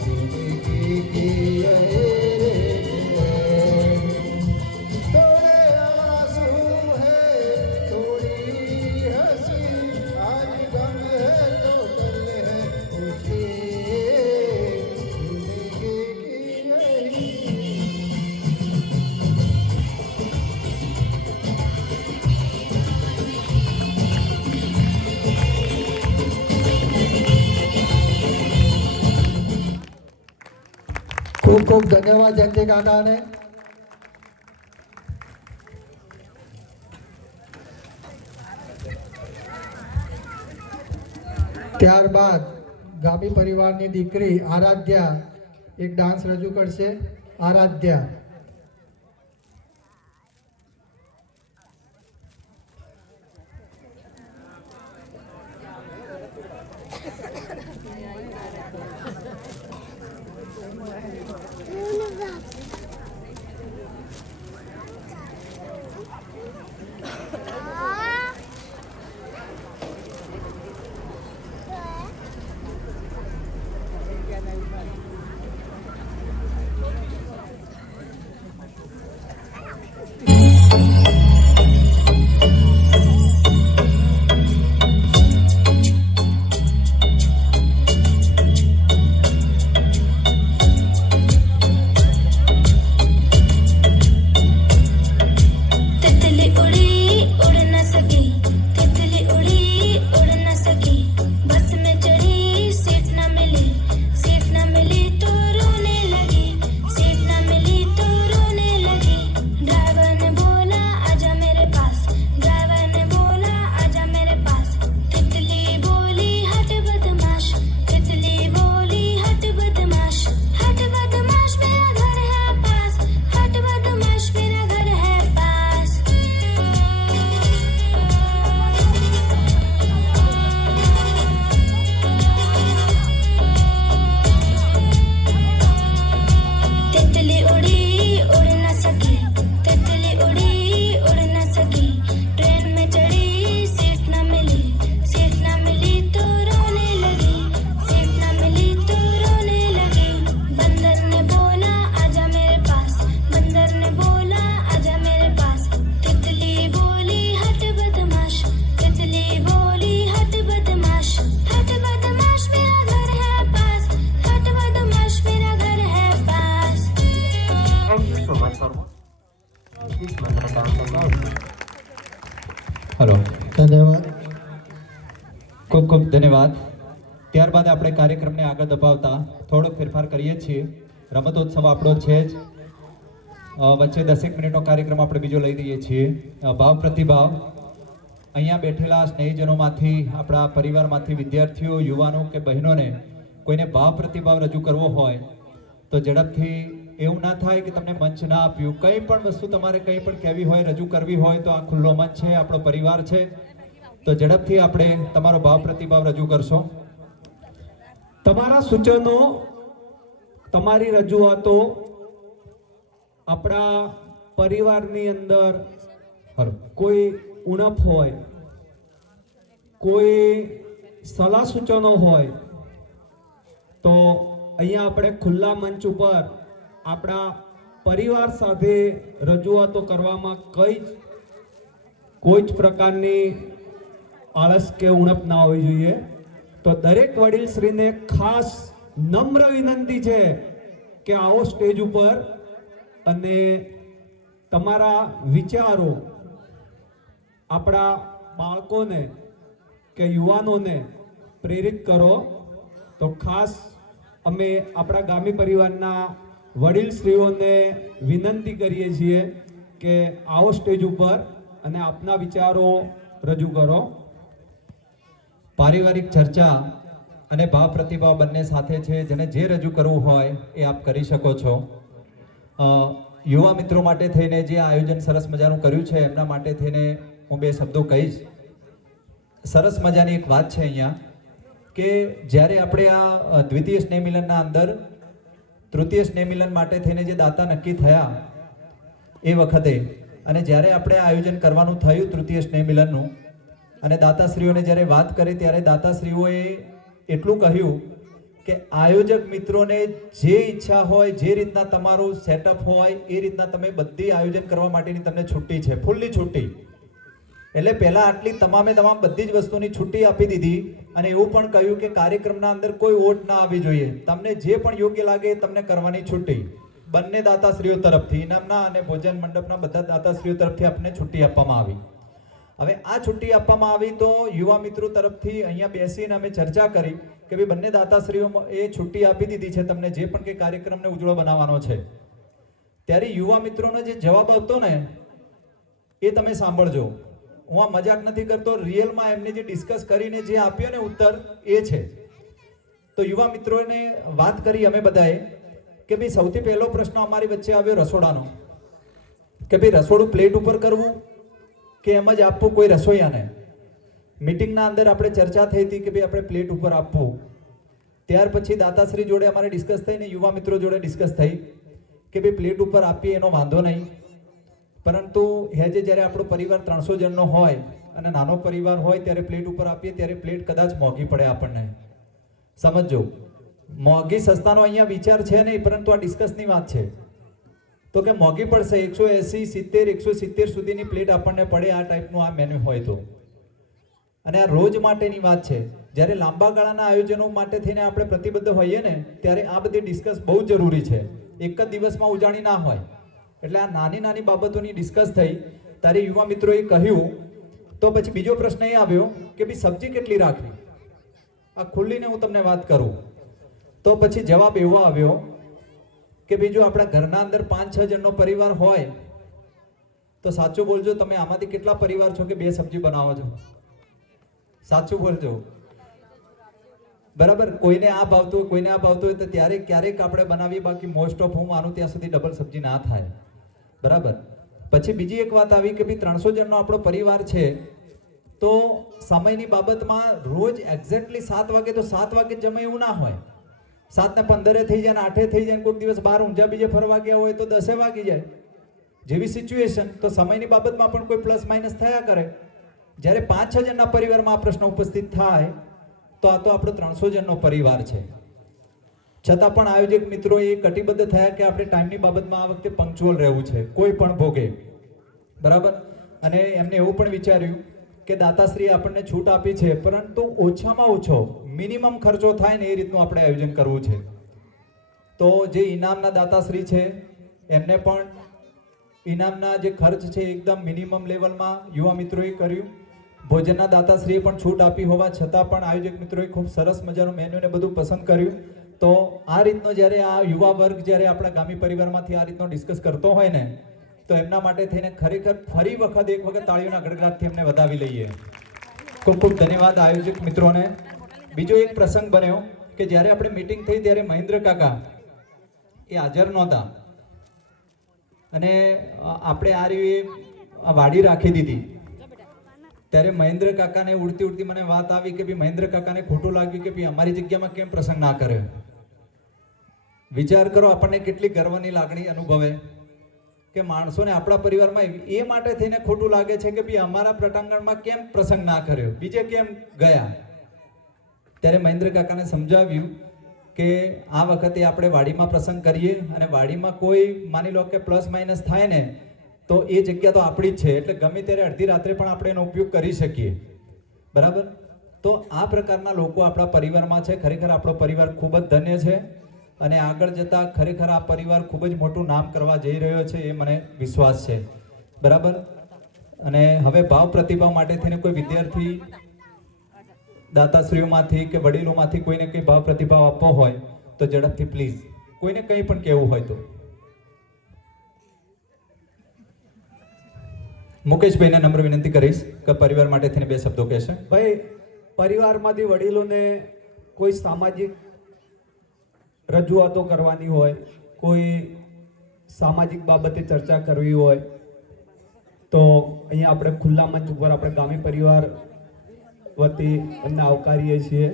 जिंदगी की यही रीत है। थोड़े आंसू है थोड़ी हंसी, आज गम है तो कल है खुशी, जिंदगी की यही। ખૂબ ખૂબ ધન્યવાદ જયંતિ કાકાને. ત્યારબાદ ગામી પરિવારની દીકરી આરાધ્યા એક ડાન્સ રજૂ કરશે. આરાધ્યા. तितली उड़ी उड़ न सकी, तितली उड़ी उड़ न सकी, बस में चढ़ी सीट न मिली, सीट न मिली तो रोने लगी, सीट न मिली तो रोने लगी। ड्राइवर ने बोला आजा मेरे पास, ड्राइवर ने बोला आजा मेरे पास, तितली बोली हट बदमाश, तितली बोली हट बदमाश, हट बदमाश मेरा घर है पास, हट बदमाश मेरा घर है पास। तितली उड़ी उड़ न सकी, तितली उड़ी उड़ न सकी, ट्रेन में चढ़ी सीट न मिली, सीट न मिली तो रोने लगी, सीट न मिली तो रोने लगी। बंदर ने बोला आजा मेरे पास, बंदर ने बोला आजा मेरे पास, तितली बोली हट बदमाश, तितली बोली हट बदमाश, हट बदमाश मेरा घर है पास, हट बदमाश मेरा घर है पास। હલો, ધન્યવાદ. ખૂબ ખૂબ ધન્યવાદ. ત્યારબાદ આપણે કાર્યક્રમને આગળ ધપાવતા થોડોક ફેરફાર કરીએ છીએ. રમતોત્સવ આપણો છે જ, વચ્ચે 10 મિનિટનો કાર્યક્રમ આપણે બીજો લઈ લઈએ છીએ. ભાવ પ્રતિભાવ. અહીંયા બેઠેલા સ્નેહીજનોમાંથી, આપણા પરિવારમાંથી વિદ્યાર્થીઓ, યુવાનો કે બહેનોને કોઈને ભાવ પ્રતિભાવ રજૂ કરવો હોય તો ઝડપથી, એવું ના થાય કે તમને મંચ ના આપ્યું. કંઈ પણ વસ્તુ તમારે કંઈ પણ કહેવી હોય, રજૂ કરવી હોય તો આ ખુલ્લો મંચ છે, આપણો પરિવાર છે, તો ઝડપથી આપણે તમારો ભાવ પ્રતિભાવ રજૂ કરશો. તમારા સૂચનો, તમારી રજૂઆતો આપણા પરિવારની અંદર હલો, કોઈ ઉણપ હોય, કોઈ સલાહ સૂચનો હોય તો અહીંયા આપણે ખુલ્લા મંચ ઉપર આપણા પરિવાર સાથે રજૂઆતો કરવામાં કોઈ જ પ્રકારની આળસ કે ઉણપ ના હોવી જોઈએ. તો દરેક વડીલશ્રીને ખાસ નમ્ર વિનંતી છે કે આવો સ્ટેજ ઉપર અને તમારા વિચારો આપણા બાળકોને કે યુવાનોને પ્રેરિત કરો. તો ખાસ અમે આપણા ગામી પરિવારના વડીલશ્રીઓને વિનંતી કરીએ છીએ કે આવો સ્ટેજ ઉપર અને આપના વિચારો રજૂ કરો. પારિવારિક ચર્ચા અને ભાવ પ્રતિભાવ બંને સાથે છે. જેને જે રજૂ કરવું હોય એ આપ કરી શકો છો. યુવા મિત્રો માટે થઈને જે આયોજન સરસ મજાનું કર્યું છે એમના માટે થઈને હું બે શબ્દો કહીશ. સરસ મજાની એક વાત છે અહીંયા કે જ્યારે આપણે આ દ્વિતીય સ્નેહ મિલનના અંદર તૃતીય સ્નેહ મિલન માટે થઈને જે દાતા નક્કી થયા એ વખતે અને જ્યારે આપણે આ આયોજન કરવાનું થયું તૃતીય સ્નેહ મિલનનું અને દાતાશ્રીઓને જ્યારે વાત કરી ત્યારે દાતાશ્રીઓએ એટલું કહ્યું કે આયોજક મિત્રોને જે ઈચ્છા હોય જે રીતના તમારું સેટઅપ હોય એ રીતના તમે બધી આયોજન કરવા માટેની તમને છુટ્ટી છે, ફૂલ્લી છુટ્ટી. એટલે પહેલાં આટલી તમામ બધી જ વસ્તુની છુટ્ટી આપી દીધી અને એવું પણ કહ્યું કે કાર્યક્રમના અંદર કોઈ ઓટ ના આવી જોઈએ. તમને જે પણ યોગ્ય લાગે એ તમને કરવાની છુટ્ટી બંને દાતાશ્રીઓ તરફથી, ઇનામના અને ભોજન મંડપના બધા દાતાશ્રીઓ તરફથી આપણને છુટ્ટી આપવામાં આવી. હવે આ છુટ્ટી આપવામાં આવી તો યુવા મિત્રો તરફથી અહીંયા બેસીને અમે ચર્ચા કરી કે ભાઈ બંને દાતાશ્રીઓ એ છુટ્ટી આપી દીધી છે તમને જે પણ કે કાર્યક્રમને ઉજળો બનાવવાનો છે. ત્યારે યુવા મિત્રોનો જે જવાબ હતો ને એ તમે સાંભળજો. હું આ મજાક નથી કરતો, રિયલમાં એમને જે ડિસ્કસ કરીને જે આપ્યો ને ઉત્તર એ છે. તો યુવા મિત્રોને વાત કરી અમે બધાએ કે ભાઈ સૌથી પહેલો પ્રશ્ન અમારી વચ્ચે આવ્યો રસોડાનો કે ભાઈ રસોડું પ્લેટ ઉપર કરવું કે એમ જ આપવું કોઈ રસોઈયાને. મીટિંગના અંદર આપણે ચર્ચા થઈ હતી કે ભાઈ આપણે પ્લેટ ઉપર આપવું. ત્યાર પછી દાતાશ્રી જોડે અમારે ડિસ્કસ થઈ ને યુવા મિત્રો જોડે ડિસ્કસ થઈ કે ભાઈ પ્લેટ ઉપર આપીએ એનો વાંધો નહીં, પરંતુ હેજે જ્યારે આપણો પરિવાર 300 જણનો હોય અને નાનો પરિવાર હોય ત્યારે પ્લેટ ઉપર આપીએ ત્યારે પ્લેટ કદાચ મોંઘી પડે આપણને. સમજો, મોંઘી સસ્તાનો અહીંયા વિચાર છે નહીં, પરંતુ આ ડિસ્કસની વાત છે. તો કે મોંઘી પડશે 180, 70, 170 સુધીની પ્લેટ આપણને પડે આ ટાઈપનું આ મેન્યુ હોય તો. અને આ રોજ માટેની વાત છે. જ્યારે લાંબા ગાળાના આયોજનો માટે થઈને આપણે પ્રતિબદ્ધ હોઈએ ને ત્યારે આ બધી ડિસ્કસ બહુ જરૂરી છે. એક જ દિવસમાં ઉજાણી ના હોય. એટલે આ નાની નાની બાબતોની ડિસ્કસ થઈ. ત્યારે યુવા મિત્રોએ કહ્યું તો પછી બીજો પ્રશ્ન એ આવ્યો કે ભાઈ સબ્જી કેટલી રાખવી. આ ખુલ્લીને હું તમને વાત કરું તો પછી જવાબ એવો આવ્યો કે ભાઈ જો આપણા ઘરના અંદર 5-6 જણનો પરિવાર હોય તો સાચું બોલજો, તમે આમાંથી કેટલા પરિવાર છો કે 2 સબ્જી બનાવો છો? સાચું બોલજો. બરાબર, કોઈને આ ભાવતું હોય કોઈને આ ભાવતું હોય તો ત્યારે ક્યારેક આપણે બનાવી, બાકી મોસ્ટ ઓફ હું માનું ત્યાં સુધી ડબલ સબ્જી ના થાય. બરાબર. પછી બીજી એક વાત આવી કે ભાઈ 300 જણનો આપણો પરિવાર છે તો સમયની બાબતમાં રોજ એક્ઝેક્ટલી 7 વાગે તો 7 વાગે જમે એવું ના હોય. 7:15 થઈ જાય ને 8 થઈ જાય, કોઈક દિવસ બહાર ઊંઝા બીજે ફરવા ગયા હોય તો 10 વાગી જાય. જેવી સિચ્યુએશન, તો સમયની બાબતમાં પણ કોઈ પ્લસ માઇનસ થયા કરે. જ્યારે 5-6 જણના પરિવારમાં આ પ્રશ્ન ઉપસ્થિત થાય તો આ તો આપણો 300 જણનો પરિવાર છે. છતાં પણ આયોજક મિત્રો એ કટિબદ્ધ થયા કે આપણે ટાઈમની બાબતમાં આ વખતે પંક્ચ્યુઅલ રહેવું છે કોઈ પણ ભોગે. બરાબર. અને એમને એવું પણ વિચાર્યું કે દાતાશ્રીએ આપણને છૂટ આપી છે, પરંતુ ઓછામાં ઓછો મિનિમમ ખર્ચો થાય ને એ રીતનું આપણે આયોજન કરવું છે. તો જે ઇનામના દાતાશ્રી છે એમને પણ ઇનામના જે ખર્ચ છે એકદમ મિનિમમ લેવલમાં યુવા મિત્રોએ કર્યું. ભોજનના દાતાશ્રીએ પણ છૂટ આપી હોવા છતાં પણ આયોજક મિત્રોએ ખૂબ સરસ મજાનું મેન્યુને બધું પસંદ કર્યું. તો આ રીતનો જ્યારે આ યુવા વર્ગ જ્યારે આપણા ગામી પરિવારમાંથી આ રીતનો ડિસ્કસ કરતો હોય ને તો એમના માટે થઈને ખરેખર ફરી વખત એક વખત તાળીઓના ગડગડાટથી એમને વધાવી લઈએ. ખૂબ ખૂબ ધન્યવાદ આયોજક મિત્રોને. બીજો એક પ્રસંગ બન્યો કે જ્યારે આપણે મીટિંગ થઈ ત્યારે મહેન્દ્ર કાકા એ હાજર નહોતા અને આપણે આ રીતે વાડી રાખી દીધી. ત્યારે મહેન્દ્ર કાકાને ઉડતી ઉડતી મને વાત આવી કે ભાઈ મહેન્દ્ર કાકાને ખોટું લાગ્યું કે ભાઈ અમારી જગ્યામાં કેમ પ્રસંગ ના કરે. વિચાર કરો, આપણને કેટલી ગર્વની લાગણી અનુભવે કે માણસોને આપણા પરિવારમાં એ માટે થઈને ખોટું લાગે છે કે ભાઈ અમારા પ્રટાંગણમાં કેમ પ્રસંગ ના કર્યો, બીજે કેમ ગયા. ત્યારે મહેન્દ્ર કાકાને સમજાવ્યું કે આ વખતે આપણે વાડીમાં પ્રસંગ કરીએ અને વાડીમાં કોઈ માની લો કે પ્લસ માઇનસ થાય ને તો એ જગ્યા તો આપણી જ છે, એટલે ગમે ત્યારે અડધી રાત્રે પણ આપણે એનો ઉપયોગ કરી શકીએ. બરાબર. તો આ પ્રકારના લોકો આપણા પરિવારમાં છે. ખરેખર આપણો પરિવાર ખૂબ જ ધન્ય છે અને આગળ જતા ખરેખર આ પરિવાર ખૂબ જ મોટું નામ કરવા જઈ રહ્યો છે એ મને વિશ્વાસ છે. બરાબર. અને હવે ભાવ પ્રતિભાવ માટે થઈને કોઈ વિદ્યાર્થી દાતાશ્રીઓમાંથી કે વડીલોમાંથી કોઈને કંઈ ભાવ પ્રતિભાવ આપવો હોય તો ઝડપથી પ્લીઝ કોઈને કંઈ પણ કહેવું હોય તો. મુકેશભાઈને નમ્ર વિનંતી કરીશ કે પરિવાર માટે થઈને 2 શબ્દો કહેશે. ભાઈ, પરિવારમાંથી વડીલોને કોઈ સામાજિક રજૂઆતો કરવાની હોય, કોઈ સામાજિક બાબતે ચર્ચા કરવી હોય તો અહીંયા આપણે ખુલ્લા મંચ ઉપર આપણે ગામી પરિવાર વતી એમને આવકારીએ છીએ.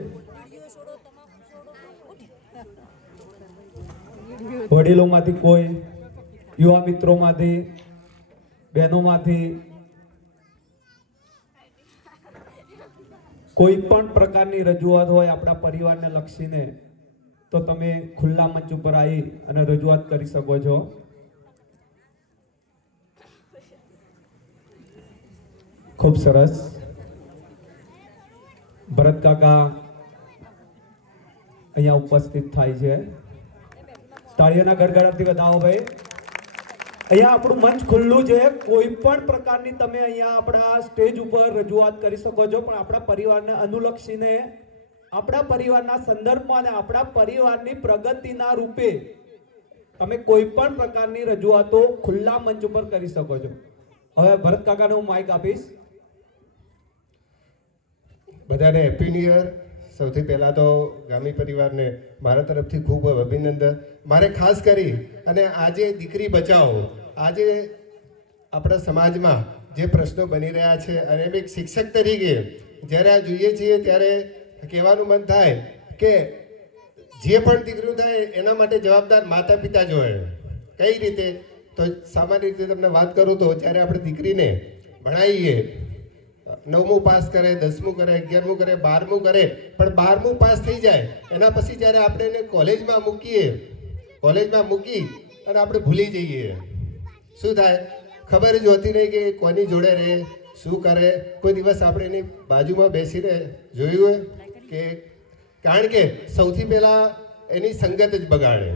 વડીલોમાંથી કોઈ, યુવા મિત્રોમાંથી, બહેનોમાંથી કોઈ પણ પ્રકારની રજૂઆત હોય આપણા પરિવારને લક્ષીને તો તમે ખુલ્લા મંચ ઉપર આવી અને રજૂઆત કરી શકો છો. ખૂબ સરસ. ભરત કાકા અહીંયા ઉપસ્થિત થાય છે. તાળીઓના ગડગડાટથી વધાવો ભાઈ. અહીંયા આપણું મંચ ખુલ્લું છે. કોઈ પણ પ્રકારની તમે અહીંયા આપણા સ્ટેજ ઉપર રજૂઆત કરી શકો છો, પણ આપણા પરિવારને અનુલક્ષીને, આપણા પરિવારના સંદર્ભમાં અને આપણા પરિવારની પ્રગતિના રૂપે તમે કોઈ પણ પ્રકારની રજૂઆતો ખુલ્લા મંચ ઉપર કરી શકો છો. હવે ભરત કાકાને હું માઇક આપીશ. બધાને હેપી ન્યૂ યર. સૌથી પહેલાં તો ગામી પરિવારને મારા તરફથી ખૂબ અભિનંદન. મારે ખાસ કરી અને આજે દીકરી બચાવો, આજે આપણા સમાજમાં જે પ્રશ્નો બની રહ્યા છે અને એક શિક્ષક તરીકે જ્યારે આ જોઈએ છીએ ત્યારે કહેવાનું મન થાય કે જે પણ દીકરીનું થાય એના માટે જવાબદાર માતા પિતા જ હોય. કઈ રીતે? તો સામાન્ય રીતે તમને વાત કરું તો જ્યારે આપણે દીકરીને ભણાવીએ, 9મું પાસ કરે, 10મું કરે, 11મું કરે, 12મું કરે, પણ 12મું પાસ થઈ જાય એના પછી જ્યારે આપણે એને કોલેજમાં મૂકી અને આપણે ભૂલી જઈએ, શું થાય ખબર જ હોતી નહીં કે કોની જોડે રહે, શું કરે. કોઈ દિવસ આપણે એની બાજુમાં બેસીને જોયું હોય કે? કારણ કે સૌથી પહેલાં એની સંગત જ બગાડે.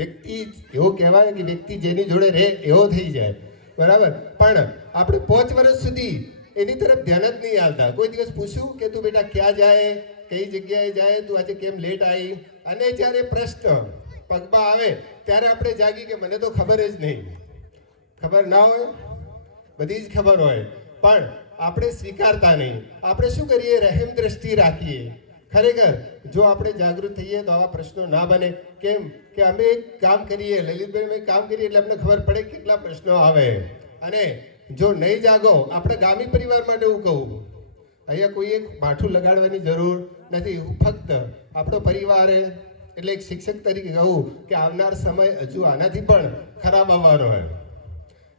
વ્યક્તિ એવો કહેવાય કે વ્યક્તિ જેની જોડે રહે એવો થઈ જાય, બરાબર. પણ આપણે 5 વર્ષ સુધી એની તરફ ધ્યાન જ નહીં આવતા. કોઈ દિવસ પૂછ્યું કે તું બેટા ક્યાં જાય, કઈ જગ્યાએ જાય, તું આજે કેમ લેટ આવી? અને જ્યારે પ્રશ્ન પગમાં આવે ત્યારે આપણે જાગી કે મને તો ખબર જ નહીં. ખબર ના હોય, બધી જ ખબર હોય, પણ આપણે સ્વીકારતા નહીં. આપણે શું કરીએ? રહેમ દ્રષ્ટિ રાખીએ. ખરેખર જો આપણે જાગૃત થઈએ તો આવા પ્રશ્નો ના બને. કેમ કે અમે એક કામ કરીએ, લલિતભાઈ અમે કામ કરીએ એટલે અમને ખબર પડે કેટલા પ્રશ્નો આવે. અને જો નહીં જાગો, આપણે ગામી પરિવાર માટે હું કહું, અહીંયા કોઈ એક માઠું લગાડવાની જરૂર નથી. હું ફક્ત આપણો પરિવાર એટલે એક શિક્ષક તરીકે કહું કે આવનાર સમય હજુ આનાથી પણ ખરાબ આવવાનો હોય.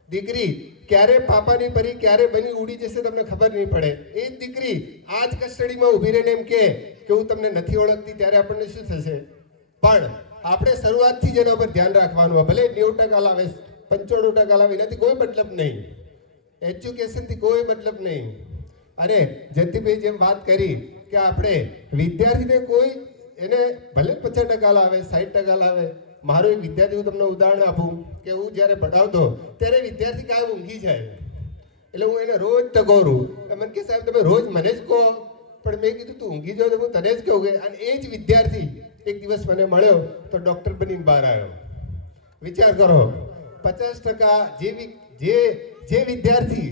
દીકરી ક્યારે પાપાની પરી ક્યારે બની ઉડી જશે તમને ખબર નહીં પડે. એ જ દીકરી આ જ કસ્ટડીમાં ઊભી રહીને એમ કે હું તમને નથી ઓળખતી, ત્યારે આપણને શું થશે? પણ આપણે શરૂઆતથી જ એના પર ધ્યાન રાખવાનું હોય. ભલે 90% લાવે, 95% લાવે, એનાથી કોઈ મતલબ નહીં. એજ્યુકેશનથી કોઈ મતલબ નહીં. અને જયંતિભાઈ જેમ વાત કરી કે આપણે વિદ્યાર્થીને કોઈ એને ભલે 50% લાવે, 60% લાવે. મારો એક વિદ્યાર્થી, હું તમને ઉદાહરણ આપું કે હું જ્યારે ભણાવતો ત્યારે વિદ્યાર્થી કાયમ ઊંઘી જાય, એટલે હું એને રોજ ટકોરું. મને કે સાહેબ તમે રોજ મને જ કહો, પણ મેં કીધું તું ઊંઘી જાઓ તો હું તને જ કહું કે. અને એ જ વિદ્યાર્થી એક દિવસ મને મળ્યો તો ડૉક્ટર બનીને બહાર આવ્યો. વિચાર કરો, 50% જે વિદ્યાર્થી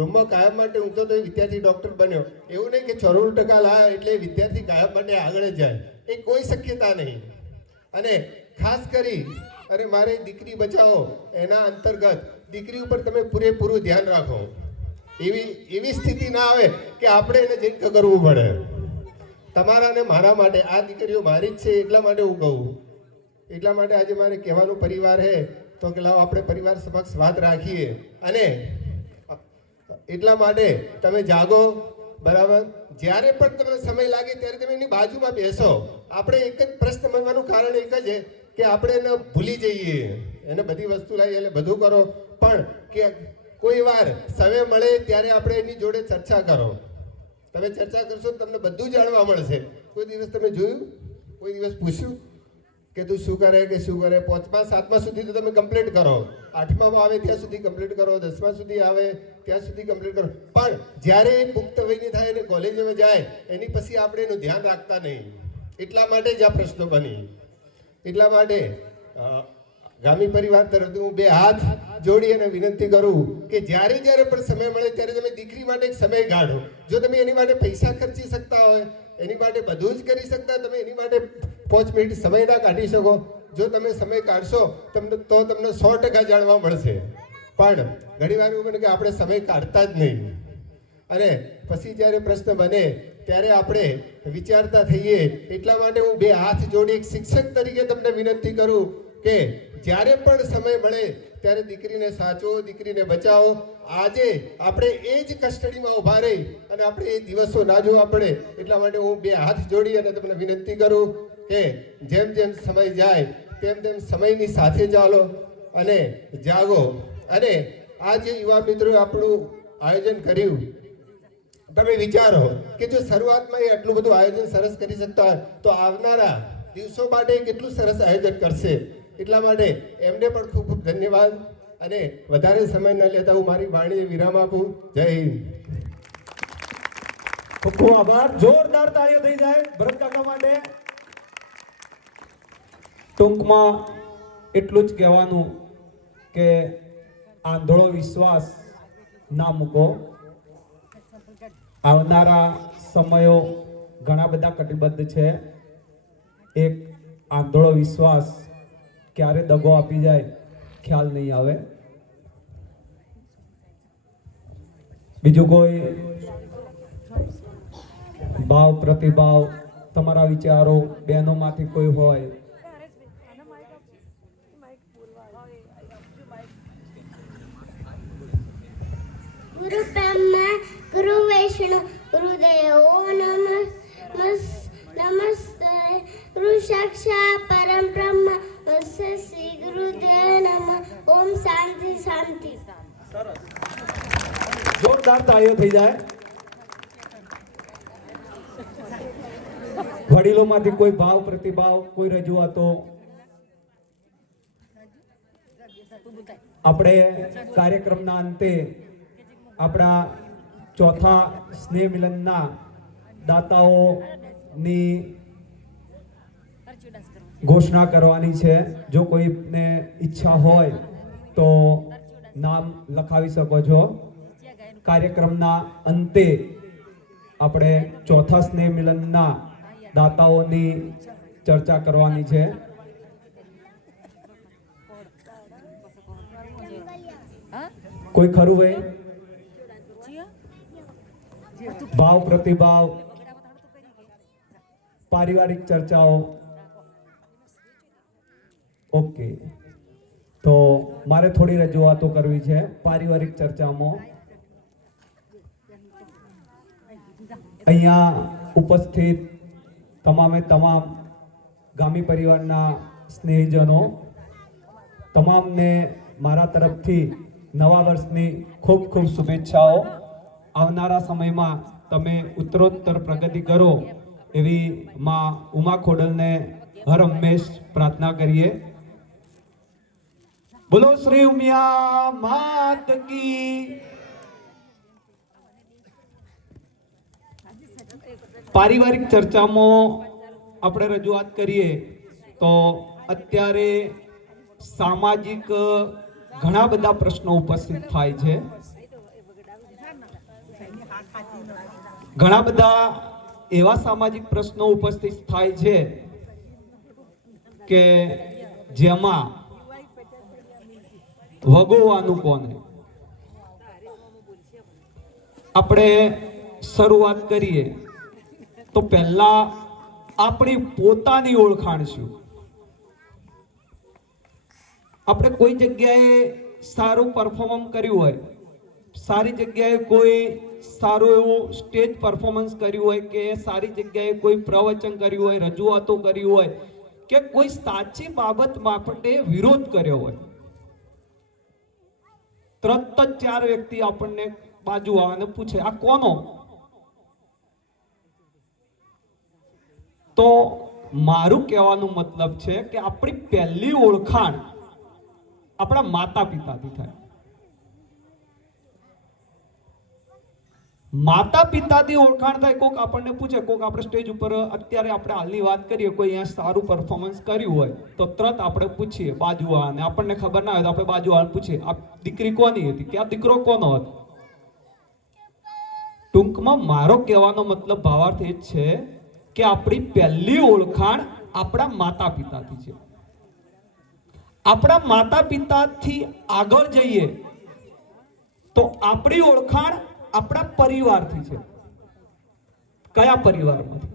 રૂમમાં કાયમ માટે ઊંઘતો તો એ વિદ્યાર્થી ડૉક્ટર બન્યો. એવું નહીં કે 94% લાવ્યા એટલે વિદ્યાર્થી કાયમ માટે આગળ જ જાય, એ કોઈ શક્યતા નહીં. અને ખાસ કરી અને મારે દીકરી બચાવો એના અંતર્ગત દીકરી ઉપર તમે પૂરેપૂરું ધ્યાન રાખો. એવી સ્થિતિ ના આવે કે આપણે એને જઈને કરવું પડે. તમારા ને મારા માટે આ દીકરીઓ મારી જ છે એટલા માટે હું કહું. એટલા માટે આજે મારે કહેવાનું પરિવાર છે તો કે લાવો આપણે પરિવાર સમક્ષ વાત રાખીએ. અને એટલા માટે તમે જાગો, બરાબર. જ્યારે પણ તમને સમય લાગે ત્યારે તમે એની બાજુમાં બેસો. આપણે એક જ પ્રશ્ન બનવાનું કારણ એક જ છે કે આપણે એને ભૂલી જઈએ. એને બધી વસ્તુ લાવી એટલે બધું કરો, પણ કે કોઈ વાર સમય મળે ત્યારે આપણે એની જોડે ચર્ચા કરો. તમે ચર્ચા કરશો તમને બધું જાણવા મળશે. કોઈ દિવસ તમે જોયું, કોઈ દિવસ પૂછ્યું કે તું શું કરે કે શું કરે? 5મા 7મા સુધી તો તમે કમ્પ્લીટ કરો, 8મામાં આવે ત્યાં સુધી કમ્પ્લીટ કરો, 10મા સુધી આવે ત્યાં સુધી કમ્પ્લીટ કરો. પણ જ્યારે એ પુખ્ત વયની થાય અને કોલેજમાં જાય એની પછી આપણે એનું ધ્યાન રાખતા નહીં. એટલા માટે જ આ પ્રશ્નો બની. એટલા માટે ગામી પરિવાર તરફથી હું બે હાથ જોડી અને વિનંતી કરું કે જ્યારે જ્યારે પણ સમય મળે ત્યારે તમે દીકરી માટે એક સમય કાઢો. જો તમે એની માટે પૈસા ખર્ચી શકતા હોય, એની માટે બધું જ કરી શકતા, તમે એની માટે 5 મિનિટ સમય ના કાઢી શકો, જો તમે સમય કાઢશો તો તમને 100% જાણવા મળશે. પણ ઘણીવાર એવું બને કે આપણે સમય કાઢતા જ નહીં અને પછી જ્યારે પ્રશ્ન બને ત્યારે આપણે વિચારતા થઈએ. એટલા માટે હું બે હાથ જોડી એક શિક્ષક તરીકે તમને વિનંતી કરું કે જ્યારે પણ સમય મળે ત્યારે દીકરીને સાચવો, દીકરીને બચાવો. આજે આપણે એ જ કસ્ટડીમાં ઊભા રહી અને આપણે એ દિવસો ના જોવા પડે. એટલા માટે હું બે હાથ જોડી અને તમને વિનંતી કરું કે જેમ જેમ સમય જાય તેમ તેમ સમયની સાથે ચાલો અને જાગો. અને આ જે યુવા મિત્રોએ આપણું આયોજન કર્યું, તમે વિચારો કે જો શરૂઆતમાં એ આટલું બધું આયોજન સરસ કરી શકતા હોય તો આવનારા દિવસો માટે કેટલું સરસ આયોજન કરશે. એટલા માટે એમને પણ ખૂબ ખૂબ ધન્યવાદ અને વધારે સમય ન લેતા હું મારી વાણીને વિરામ આપું. જય હિન્દ. ખૂબ ખૂબ આભાર. જોરદાર તાળીઓ થઈ જાય ભરત કાકા માટે. ટૂંકમાં એટલું જ કહેવાનું કે આંધળો વિશ્વાસ ના મૂકો. આવનારા સમયો ઘણા બધા કટિબદ્ધ છે. એક આંધળો વિશ્વાસ ક્યારે દગો આપી જાય ખ્યાલ નહીં આવે. બીજું કોઈ ભાવ પ્રતિભાવ તમારા વિચારો બહેનોમાંથી કોઈ હોય? गुरु ब्रह्मा गुरु वैष्णु गुरुदेवो नमस्ते गुरु साक्षात् परम ब्रह्म तस्मै श्री गुरुदेव नमः. ओम शांति शांति. જોરદાર તાળીઓ થઈ જાય. વડીલોમાંથી કોઈ ભાવ પ્રતિભાવ, કોઈ રજૂઆતો? આપણે કાર્યક્રમના અંતે આપણા ચોથા સ્નેહ મિલનના દાતાઓની ઘોષણા કરવાની છે. જો કોઈને ઈચ્છા હોય તો નામ લખાવી શકો છો. કાર્યક્રમના અંતે આપણે ચોથા સ્નેહ મિલનના દાતાઓની ચર્ચા કરવાની છે. કોઈ ખરું ભાઈ? ભાવ પ્રતિભાવ, પારિવારિક ચર્ચાઓ? ઓકે, તો મારે થોડી રજૂઆતો કરવી છે પારિવારિક ચર્ચામાં. અહીંયા ઉપસ્થિત તમામે તમામ ગામી પરિવારના સ્નેહીજનો, તમામને મારા તરફથી નવા વર્ષની ખૂબ ખૂબ શુભેચ્છાઓ. આવનારા સમયમાં તમે ઉત્તરોત્તર પ્રગતિ કરો એવી માં ઉમા ખોડલને હર હંમેશ પ્રાર્થના કરીએ. બોલો શ્રી ઉમિયા માત કી. પારિવારિક ચર્ચામાં આપણે રજૂઆત કરીએ તો અત્યારે સામાજિક ઘણા બધા પ્રશ્નો ઉપસ્થિત થાય છે. ઘણા બધા એવા સામાજિક પ્રશ્નો ઉપસ્થિત થાય છે કે જેમાં ભોગવવાનું કોને? આપણે શરૂઆત કરીએ તો પહેલા આપણી પોતાની ઓળખાણ શું? આપણે કોઈ જગ્યાએ સારું પરફોર્મન્સ કર્યું હોય, સારી જગ્યાએ કોઈ સારું એવું સ્ટેજ પરફોર્મન્સ કર્યું હોય કે સારી જગ્યાએ કોઈ પ્રવચન કર્યું હોય, રજૂઆતો કરી હોય કે કોઈ સાચી બાબત માટે વિરોધ કર્યો હોય, તરત જ 4 વ્યક્તિ આપણને બાજુ આવે અને પૂછે આ કોનો? તો મારું કહેવાનું મતલબ છે કે આપણી પહેલી ઓળખાણ આપણા માતા પિતાથી થાય. માતા પિતાથી ઓળખાણ થાય. કોક આપણને પૂછે, કોક આપણે સ્ટેજ ઉપર અત્યારે આપણે હાલની વાત કરીએ, કોઈ અહીંયા સારું પરફોર્મન્સ કર્યું હોય તો તરત આપણે પૂછીએ બાજુવાળાને. આપણને ખબર ના હોય તો આપણે બાજુવાળાને પૂછીએ આ દીકરી કોની હતી, કે આ દીકરો કોનો હતો. ટૂંકમાં મારો કહેવાનો મતલબ ભાવાર્થ એ જ છે કે આપણી પહેલી ઓળખાણ આપણા માતા પિતાથી છે. આપણા માતા પિતાથી આગળ જઈએ તો આપણી ઓળખાણ આપણા પરિવારથી છે. કયા પરિવારમાંથી?